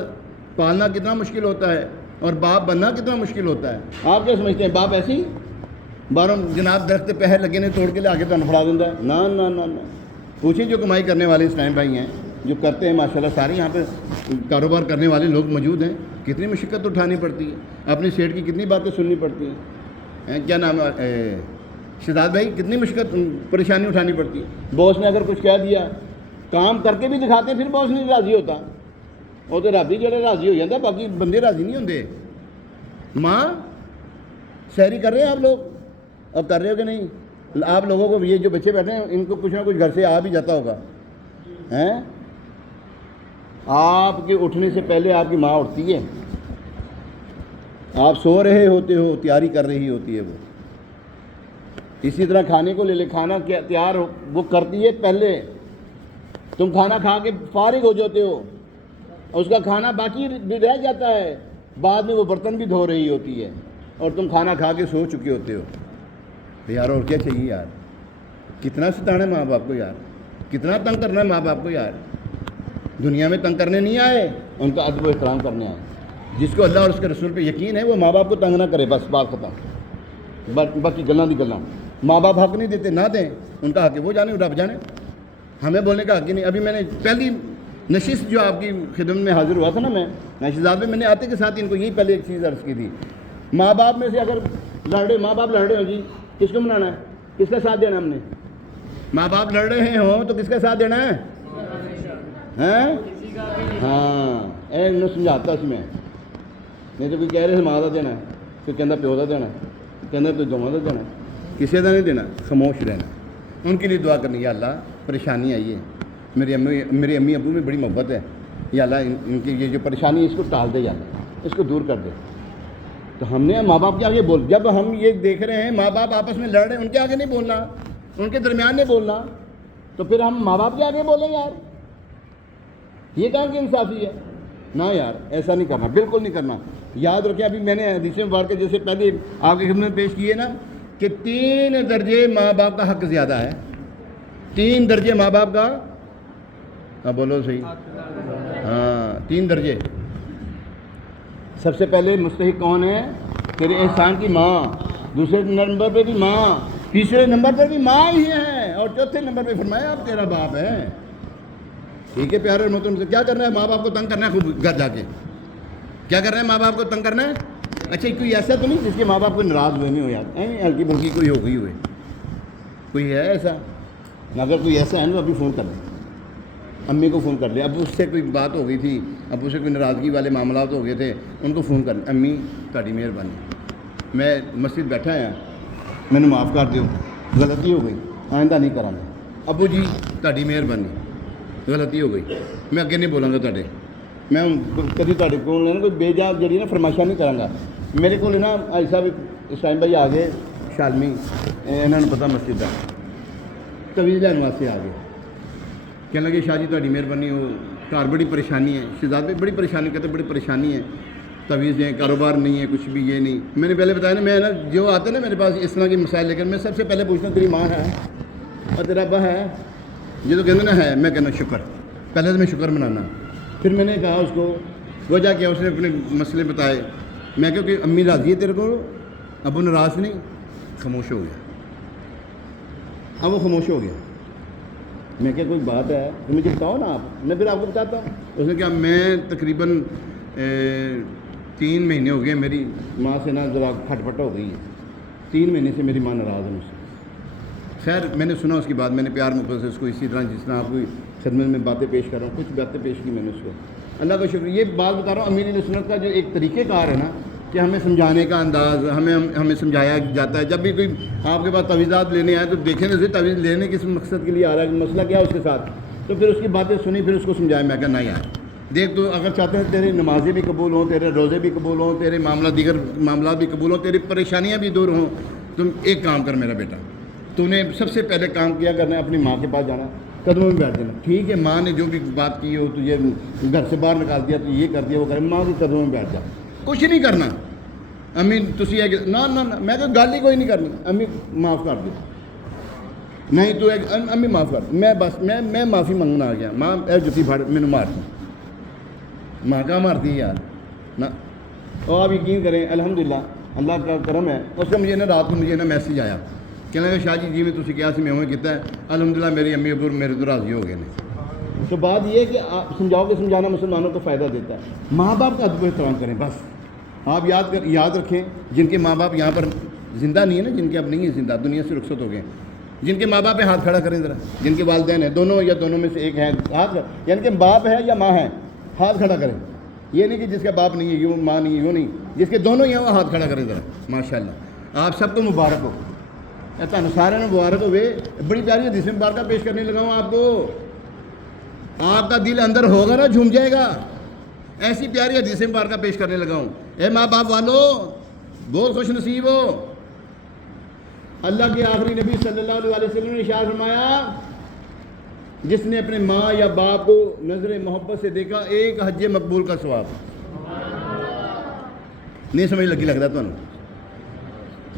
پالنا کتنا مشکل ہوتا ہے اور باپ بننا کتنا مشکل ہوتا ہے۔ آپ کیا سمجھتے ہیں باپ ایسی باروں جناب درخت پہر لگے نے توڑ کے لے آگے تو پھڑا دیتا ہے؟ نہ نہ نہ نہ، پوچھیں جو کمائی کرنے والے اسلام بھائی ہیں، جو کرتے ہیں ماشاءاللہ، سارے یہاں پہ کاروبار کرنے والے لوگ موجود ہیں، کتنی مشقت اٹھانی پڑتی ہے، اپنی سیٹ کی کتنی باتیں سننی پڑتی ہیں، کیا نام ہے شہزاد بھائی، کتنی مشقت پریشانی اٹھانی پڑتی ہے۔ باس نے اگر کچھ کہہ دیا، کام کر کے بھی دکھاتے ہیں، پھر باس نہیں راضی ہوتا، وہ تو رابطی جڑے راضی ہو جاتا، باقی بندے راضی نہیں ہوتے۔ ماں سحری کر رہے ہیں آپ لوگ، اب کر رہے ہو کہ نہیں؟ آپ لوگوں کو یہ جو بچے بیٹھے ہیں ان کو کچھ نہ کچھ گھر سے آ بھی جاتا ہوگا، ہیں؟ آپ کے اٹھنے سے پہلے آپ کی ماں اٹھتی ہے، آپ سو رہے ہوتے ہو، تیاری کر رہی ہوتی ہے وہ۔ اسی طرح کھانے کو لے لے، کھانا تیار ہو وہ کرتی ہے پہلے، تم کھانا کھا کے فارغ ہو جاتے ہو، اس کا کھانا باقی بھی رہ جاتا ہے، بعد میں وہ برتن بھی دھو رہی ہوتی ہے، اور تم کھانا کھا کے سو چکے ہوتے ہو. یار اور کیا چاہیے یار؟ کتنا ستانا ہے ماں باپ کو یار، کتنا تنگ کرنا ہے ماں باپ کو یار. دنیا میں تنگ کرنے نہیں آئے، ان کا ادب و احترام کرنے آئے. جس کو اللہ اور اس کے رسول پہ یقین ہے وہ ماں باپ کو تنگ نہ کرے، بس بات ختم. باقی گلاں دی گلاں. ماں باپ حق نہیں دیتے، نہ دیں، ان کا حق ہے، وہ جانے رب جانے، ہمیں بولنے کا حق ہی نہیں. ابھی میں نے پہلی نشست جو آپ کی خدمت میں حاضر ہوا تھا نا، میں نشستات میں نے آتے کے ساتھ ان کو یہی پہلے ایک چیز عرض کی تھی. ماں باپ میں سے اگر ماں باپ لڑ رہے ہوں جی، کس کو منانا ہے؟ کس کا ساتھ دینا ہم نے؟ ماں باپ لڑ رہے ہوں تو کس کا ساتھ دینا ہے؟ ہاں انہوں سمجھاتا سی میں، نہیں تو کوئی کہہ رہے ماں کا دینا ہے، کوئی کہنا پیو کا دینا ہے، کہنا کوئی دونوں کا دینا ہے، کسی کا نہیں دینا. خاموش رہنا. ان کے لیے دعا کرنی، یا اللہ پریشانی آئی ہے، میری امی ابو میں بڑی محبت ہے، یا اللہ ان کی یہ جو پریشانی ہے اس کو ٹال دے، یا اللہ اس کو دور کر دے. تو ہم نے ماں باپ کے آگے جب ہم یہ دیکھ رہے ہیں ماں باپ آپس میں لڑ رہے ہیں، ان کے آگے نہیں بولنا، ان کے درمیان نہیں بولنا، تو پھر ہم ماں باپ کے آگے بولیں یار؟ یہ کہاں کی انصافی ہے؟ نہ یار، ایسا نہیں کرنا، بالکل نہیں کرنا. یاد رکھیں، ابھی میں نے حدیث مبارکہ جیسے پہلے آپ کی خدمت میں پیش کیے نا کہ 3 درجے ماں باپ کا حق زیادہ ہے. 3 درجے ماں باپ کا، اب بولو صحیح، ہاں 3 درجے. سب سے پہلے مستحق کون ہے؟ تیرے احسان کی ماں. دوسرے نمبر پہ بھی ماں، تیسرے نمبر پہ بھی ماں ہی ہے، اور چوتھے نمبر پہ فرمایا اب تیرا باپ ہے. ٹھیک ہے پیارے محترم سے، کیا کرنا ہے؟ ماں باپ کو تنگ کرنا ہے خود گھر جا کے. کیا کرنا ہے؟ ماں باپ کو تنگ کرنا ہے. اچھا کوئی ایسا تو نہیں جس کے ماں باپ کو ناراض ہوئے نہیں ہو یار؟ ہلکی پھلکی کوئی ہو گئی ہوئے، کوئی ہے ایسا؟ اگر کوئی ایسا ہے نا تو ابھی فون کر لیں، امی کو فون کر لیں. اب اس سے کوئی بات ہو گئی تھی، اب اسے کوئی ناراضگی والے معاملات ہو گئے تھے، ان کو فون کر لیں، امی تہاڈی مہربانی، میں مسجد بیٹھا ہاں، مینوں معاف کر دیو، غلطی ہو گئی، آئندہ نہیں کروں گا. ابو جی تہاڈی مہربانی، غلطی ہو گئی، میں اگے نہیں بولاں گا تہاڈے، میں کبھی تہاڈے کول نا کوئی بے جا جڑی نا فرمائشاں نہیں کراں گا. میرے کو نا حاجی صاحب اس ٹائم بھائی آ گئے شالمی، انہوں نے پتہ مسجد کا، تویز لین واسطے آ گئے. کہنے لگے شاہ جی تہاڈی مہربانی، وہ گھر بڑی پریشانی ہے، شہزاد بڑی پریشانی، کہتے بڑی پریشانی ہے، تویز دیں، کاروبار نہیں ہے، کچھ بھی یہ نہیں. میں نے پہلے بتایا نا، میں نا جو آتے نا میرے پاس اس طرح کے مسائل لے کر، میں سب سے پہلے پوچھتا ہوں تیری ماں ہے اور تیرا ابا ہے؟ یہ تو کہتے نا ہے، میں کہنا شکر، پہلے تو میں شکر منانا. پھر میں نے کہا اس کو وجہ کیا، اس نے اپنے مسئلے بتائے. میں کہا کہ امی راضی ہے تیرے کو، ابو ناراض نہیں؟ خاموش ہو گیا. اب وہ خاموش ہو گیا. میں کہا کوئی بات ہے تو مجھے بتاؤ نا آپ، میں پھر آپ کو بتاتا ہوں. اس نے کہا میں تقریباً 3 مہینے ہو گئے میری ماں سے نا ذرا کھٹ پٹ ہو گئی ہے، 3 مہینے سے میری ماں ناراض ہے مجھ سے. خیر میں نے سنا اس کی بات، میں نے پیار محبت سے اس کو اسی طرح جس طرح آپ کو خدمت میں باتیں پیش کر رہا ہوں، کچھ باتیں پیش کی میں نے اس کو. اللہ کا شکر. یہ بات بتا رہا ہوں امیر اہل سنت کا جو ایک طریقہ کار ہے نا کہ ہمیں سمجھانے کا انداز، ہمیں سمجھایا جاتا ہے. جب بھی کوئی آپ کے پاس تویزات لینے آئے تو دیکھیں نا تویز لینے کس مقصد کے لیے آ رہا ہے، مسئلہ کیا ہے اس کے ساتھ، تو پھر اس کی باتیں سنی، پھر اس کو سمجھایا. میں کہا نہیں یار دیکھ، تو اگر چاہتے ہیں تیرے نمازیں بھی قبول ہوں، تیرے روزے بھی قبول ہوں، تیرے دیگر معاملات بھی قبول ہوں، تیری پریشانیاں بھی دور ہوں، تم ایک کام کر میرا بیٹا، تو نے سب سے پہلے کام کیا کرنا ہے اپنی ماں کے پاس جانا، قدموں میں بیٹھ دینا. ٹھیک ہے ماں نے جو بھی بات کی ہو، تجھے گھر سے باہر نکال دیا، تو یہ کر دیا وہ کر، ماں کے قدموں میں بیٹھ جا، کچھ نہیں کرنا. امی تسی ہے کہ نہ میں تو گل ہی کوئی نہیں کرنی، امی معاف کر دو، نہیں تو امی معاف کر دو، میں بس میں معافی منگنا آ گیا. ماں اے جتی پھڑ مینوں مارتی، ماں کا مارتی یار نہ. اور آپ یقین کریں الحمدللہ اللہ کا کرم ہے، اس کا مجھے نا رات کو مجھے نا میسیج آیا، کہنے لگا شاہ جی میں تسی کیا سی میں اویں کیتا ہے، الحمدللہ میری امی ابو میرے تو راضی ہو گئے نے. تو بات یہ ہے کہ آپ سمجھاؤ کہ سمجھانا مسلمانوں کو فائدہ دیتا ہے. ماں باپ کا ادب و احترام کریں بس. آپ یاد رکھیں جن کے ماں باپ یہاں پر زندہ نہیں ہے نا، جن کے اب نہیں ہیں زندہ، دنیا سے رخصت ہو گئے، جن کے ماں باپ ہیں ہاتھ کھڑا کریں ذرا، جن کے والدین ہیں دونوں یا دونوں میں سے ایک ہے، ہاتھ یعنی کہ باپ ہے یا ماں ہے، ہاتھ کھڑا کریں. یہ نہیں کہ جس کا باپ نہیں ہے یوں، ماں نہیں ہے یوں نہیں، جس کے دونوں ہی ہیں وہ ہاتھ کھڑا کریں ذرا. ماشاءاللہ آپ سب کو مبارک ہو، تمہیں سارے مبارک ہوئے. بڑی پیاری حدیث مبارکہ پیش کرنے لگا ہوں آپ کو، آپ کا دل اندر ہوگا نا جھوم جائے گا. ایسی پیاری حدیث مبارکہ پیش کرنے لگا ہوں. اے ماں باپ والو بہت خوش نصیب ہو. اللہ کے آخری نبی صلی اللہ علیہ وسلم نے ارشاد فرمایا جس نے اپنے ماں یا باپ کو نظر محبت سے دیکھا ایک حج مقبول کا ثواب. نہیں سمجھ لگی لگتا تو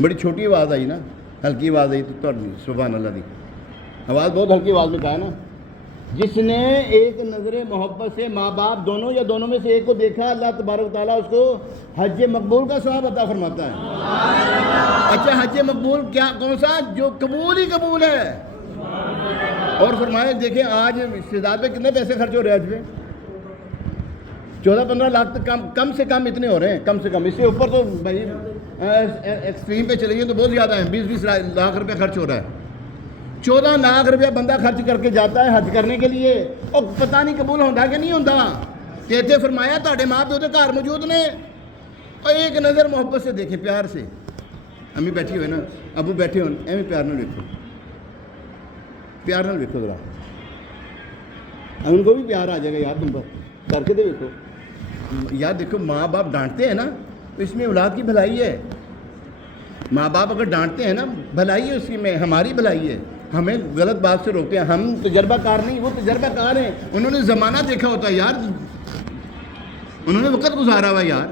بڑی چھوٹی آواز آئی نا, ہلکی آواز آئی تو سبحان اللہ دی آواز بہت ہلکی آواز میں کہا ہے نا. جس نے ایک نظر محبت سے ماں باپ دونوں یا دونوں میں سے ایک کو دیکھا, اللہ تبارک و تعالیٰ اس کو حج مقبول کا ثواب عطا فرماتا ہے. اچھا حج مقبول کیا کون سا؟ جو قبول ہی قبول ہے. اور فرمایا دیکھیں آج استعداد پہ کتنے پیسے خرچ ہو رہے ہیں حج پہ؟ 14-15 لاکھ تک کم سے کم اتنے ہو رہے ہیں, کم سے کم. اس سے اوپر تو بھائی ایکسٹریم پہ چلے گئے تو بہت زیادہ ہیں, 20-20 لاکھ روپے خرچ ہو رہا ہے. 14 لاکھ روپیہ بندہ خرچ کر کے جاتا ہے حج کرنے کے لیے, اور پتہ نہیں قبول ہوتا کہ نہیں ہوتا. کہتے فرمایا تھوڑے ماں پیو تو گھر موجود نے, اور ایک نظر محبت سے دیکھیں, پیار سے. امی بیٹھی ہوئے نا, ابو بیٹھے ہو, ایویں پیار نہ دیکھو, پیار نہ دیکھو ذرا, ان کو بھی پیار آ جائے گا یار تم پر, کر کے تو دیکھو یار. دیکھو ماں باپ ڈانٹتے ہیں نا تو اس میں اولاد کی بھلائی ہے. ماں باپ اگر ڈانٹتے ہیں نا بھلائی ہے, اسی میں ہماری بھلائی ہے. ہمیں غلط بات سے روکتے ہیں. ہم تجربہ کار نہیں, وہ تجربہ کار ہیں. انہوں نے زمانہ دیکھا ہوتا ہے یار, انہوں نے وقت گزارا ہوا یار.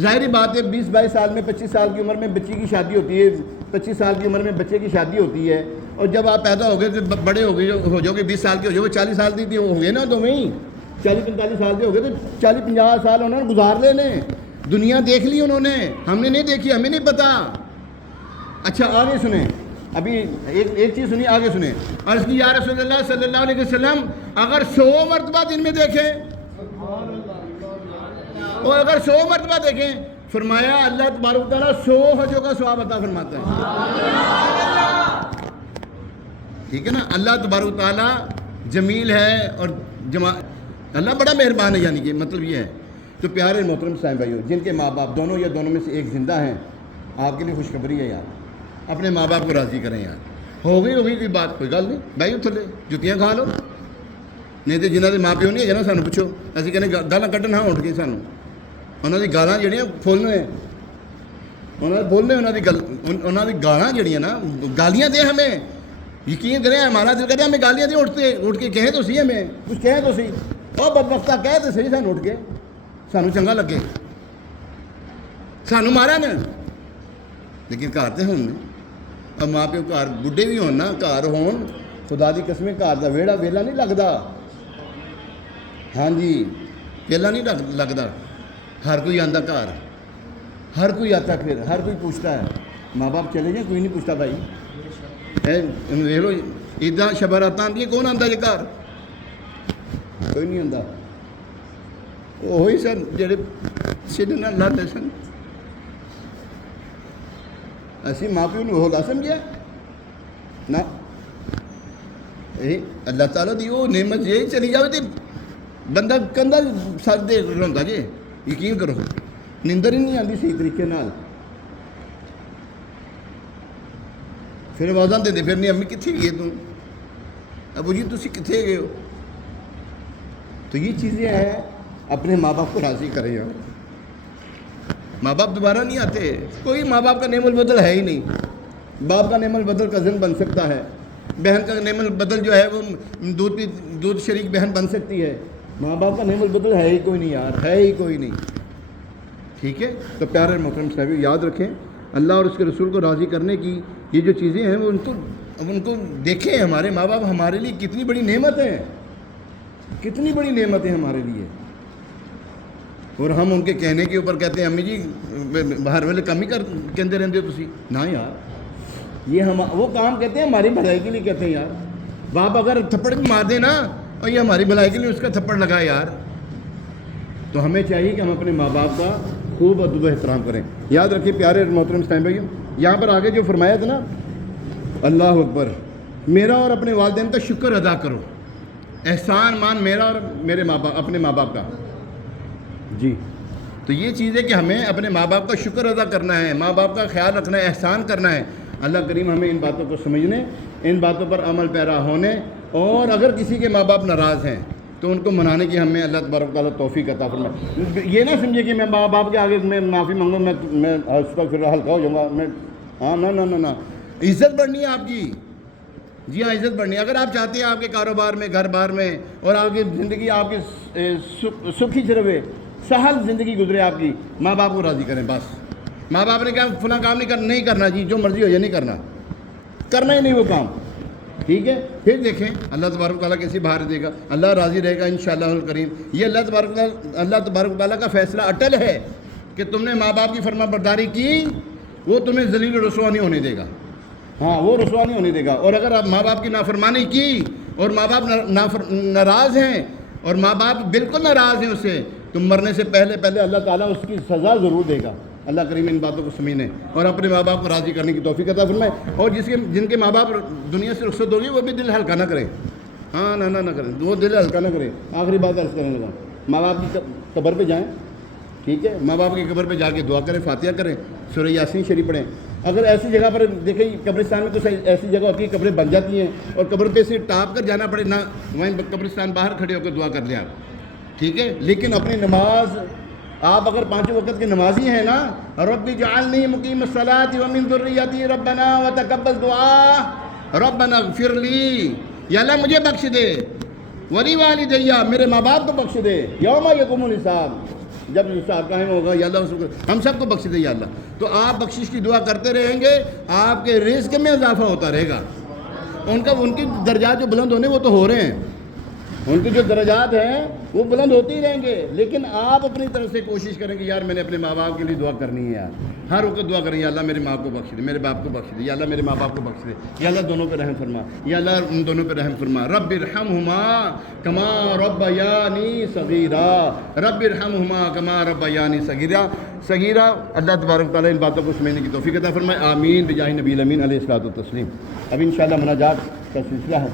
ظاہری بات ہے 20-22 سال میں 25 سال کی عمر میں بچی کی شادی ہوتی ہے, 25 سال کی عمر میں بچے کی شادی ہوتی ہے, اور جب آپ پیدا ہو گئے تو بڑے ہو جاؤ گے, 20 سال کے ہو جاؤ گے, 40 سال کی ہو گئے نا, تو وہیں 40-45 سال کے ہو گئے تو 40-50 سال انہوں نے گزار لینے. دنیا دیکھ لی انہوں نے, ہم نے نہیں دیکھی, ہمیں نہیں پتہ. اچھا آگے سنیں, ابھی ایک چیز سنی, آگے سنیں. عرض کی یا رسول اللہ صلی اللہ علیہ وسلم اگر 100 مرتبہ دن میں دیکھیں, اور اگر 100 مرتبہ دیکھیں, فرمایا اللہ تبارک و تعالیٰ 100 حجوں کا ثواب عطا فرماتا ہے. ٹھیک ہے نا. اللہ تبارک و تعالیٰ جمیل ہے اور اللہ بڑا مہربان ہے, یعنی کہ مطلب یہ ہے. تو پیارے محترم صاحب بھائیو, جن کے ماں باپ دونوں یا دونوں میں سے ایک زندہ ہیں, آپ کے لیے خوشخبری ہے یار, اپنے ماں باپ کو راضی کریں یار. ہوگی کوئی بات, کوئی گل نہیں بھائی, تھلے جتیاں کھا لو. نہیں تو جنہوں کے ماں پیو نہیں ہے نا, سانو پوچھو, اسی کہنے گالاں کڈن ہاں اٹھ کے سانو, انہوں کی گالاں جہڑیاں فلنے, انہوں نے بولنے, انہوں کی گالاں جہڑیاں نا, گالیاں دیں ہمیں. یقین کریں ہمارا دل کہتے ہیں ہمیں گالیاں دیں, اٹھ کے کہیں تو سی, ہمیں کچھ کہیں تو سی, اور بدبختہ کہہ تو صحیح سانو اٹھ کے, سانو چنگا لگے, سانو مارا نا. لیکن گھر تو ہوں, اور ماں پیو گھر بڈھے بھی ہون نا, گھر ہون, خدا دی قسمیں گھر کا ویڑا ویلا نہیں لگتا. ہاں جی, ویلا نہیں لگتا. ہر کوئی آتا گھر, ہر کوئی آتا, پھر ہر کوئی پوچھتا ہے. ماں باپ چلے جائیں کوئی نہیں پوچھتا بھائی. دیکھ لو عیداں شب راتاں آتی ہیں, کون آتا جی گھر؟ کوئی نہیں آتا. وہی سن جڑے سیدنا لاتے سن. اسی ماں پیو ہو لا سمجھا نہ, اللہ تعالیٰ دی وہ نعمت یہی چلی جائے تو بندہ کندھا سر دے رہا جی. یقین کرو نیندر ہی نہیں آتی صحیح طریقے نال. پھر آوازاں دے پھر نہیں, امی کتنے گئے تم, ابو جی تسی کتنے گئے ہو. تو یہ چیزیں ہیں, اپنے ماں باپ کو راضی کریں. ماں باپ دوبارہ نہیں آتے, کوئی ماں باپ کا نعم البدل ہے ہی نہیں. باپ کا نعم البدل کزن بن سکتا ہے, بہن کا نعم البدل جو ہے وہ دودھ شریک بہن بن سکتی ہے. ماں باپ کا نعم البدل ہے ہی کوئی نہیں یار, ہے ہی کوئی نہیں. ٹھیک ہے. تو پیارے محترم صاحب یاد رکھیں, اللہ اور اس کے رسول کو راضی کرنے کی یہ جو چیزیں ہیں وہ ان کو دیکھیں. ہمارے ماں باپ ہمارے لیے کتنی بڑی نعمت ہیں, کتنی بڑی نعمت ہے ہمارے لیے. اور ہم ان کے کہنے کے اوپر کہتے ہیں امی جی باہر والے کم ہی کہتے رہتے ہو تسی. نہ یار, یہ وہ کام کہتے ہیں ہماری بھلائی کے لیے کہتے ہیں یار. باپ اگر تھپڑ بھی مار دے نا, اور یہ ہماری بھلائی کے لیے اس کا تھپڑ لگائے یار. تو ہمیں چاہیے کہ ہم اپنے ماں باپ کا خوب ادب و احترام کریں. یاد رکھیے پیارے محترم اسلام بھائیوں, یہاں پر آگے جو فرمایا تھا نا, اللہ اکبر, میرا اور اپنے والدین کا شکر ادا کرو, احسان مان میرا اور میرے ماں باپ, اپنے ماں باپ کا. جی, تو یہ چیز ہے کہ ہمیں اپنے ماں باپ کا شکر ادا کرنا ہے, ماں باپ کا خیال رکھنا ہے, احسان کرنا ہے. اللہ کریم ہمیں ان باتوں کو سمجھنے, ان باتوں پر عمل پیرا ہونے, اور اگر کسی کے ماں باپ ناراض ہیں تو ان کو منانے کی ہمیں اللہ تبارک و تعالیٰ توفیق عطا فرمائے. یہ نہ سمجھے کہ میں ماں باپ کے آگے میں معافی مانگوں, میں اس کا پھر ہلکا ہو جاؤں گا, میں ہاں نہ, عزت بڑھنی ہے آپ کی. جی ہاں عزت بڑھنی ہے۔ اگر آپ چاہتے ہیں آپ کے کاروبار میں، گھر بار میں، اور آپ کی زندگی آپ کی سکھی چربے سہل زندگی گزرے آپ کی، ماں باپ کو راضی کریں بس۔ ماں باپ نے کہا فلاں کام نہیں کرنا جی، جو مرضی ہو یہ نہیں کرنا ہی نہیں وہ کام، ٹھیک ہے؟ پھر دیکھیں اللہ تبارک و تعالیٰ کیسی بہار دے گا، اللہ راضی رہے گا انشاءاللہ الکریم۔ یہ اللہ تبارک و تعالیٰ کا فیصلہ اٹل ہے کہ تم نے ماں باپ کی فرما برداری کی، وہ تمہیں ذلیل و رسوا نہیں ہونے دے گا، ہاں وہ رسوا نہیں ہونے دے گا۔ اور اگر آپ ماں باپ کی نافرمانی کی اور ماں باپ ناراض ہیں اور ماں باپ بالکل ناراض ہیں اس سے، تو مرنے سے پہلے اللہ تعالیٰ اس کی سزا ضرور دے گا۔ اللہ کریم ان باتوں کو سمجھنے اور اپنے ماں باپ کو راضی کرنے کی توفیق عطا فرمائے۔ اور جن کے ماں باپ دنیا سے رخصت ہوگی وہ بھی دل ہلکا نہ کریں، ہاں نہ کریں، وہ دل ہلکا نہ کریں۔ آخری بات عرض کرنے لگا، ماں باپ کی قبر پہ جائیں، ٹھیک ہے؟ ماں باپ کی قبر پہ جا کے دعا کریں، فاتحہ کریں، سورہ یاسین شریف پڑھیں۔ اگر ایسی جگہ پر دیکھیں قبرستان میں تو ایسی جگہ ہوتی ہے قبریں بن جاتی ہیں اور قبر پہ سے ٹاپ کر جانا پڑے نہ، وہیں قبرستان باہر کھڑے ہو کر دعا کر لیں آپ، ٹھیک ہے؟ لیکن اپنی نماز، آپ اگر 5 وقت کے نمازی ہیں نا، رب اجعلنی مقیم الصلاۃ ومن ذریتی ربنا وتقبل دعا، ربنا اغفر لی، یا اللہ مجھے بخش دے، ولی والدیہ، میرے ماں باپ کو بخش دے، یوم یقوم الحساب، جب حساب قائم ہوگا، یا اللہ ہم سب کو بخش دے یا اللہ۔ تو آپ بخشش کی دعا کرتے رہیں گے، آپ کے رزق میں اضافہ ہوتا رہے گا۔ ان کی درجات جو بلند ہونے وہ تو ہو رہے ہیں، ان کے جو درجات ہیں وہ بلند ہوتے ہی رہیں گے، لیکن آپ اپنی طرف سے کوشش کریں کہ یار میں نے اپنے ماں باپ کے لیے دعا کرنی ہے یار، ہر وقت دعا کریں یا اللہ میرے ماں کو بخش دے، میرے باپ کو بخش دے، یا اللہ میرے ماں باپ کو بخش دے، یا اللہ دونوں پہ رحم فرما، یا اللہ ان دونوں پہ رحم فرما، رب ارحمہما کما ربیانی صغیرا، رب ارحمہما کما ربیانی صغیرا۔ اللہ تبارک تعالیٰ ان باتوں کو سمجھنے کی توفیق عطا فرمائے، آمین بجاہ نبی الامین علیہ الصلوۃ والتسلیم۔ اب انشاءاللہ مناجات کا سلسلہ ہے۔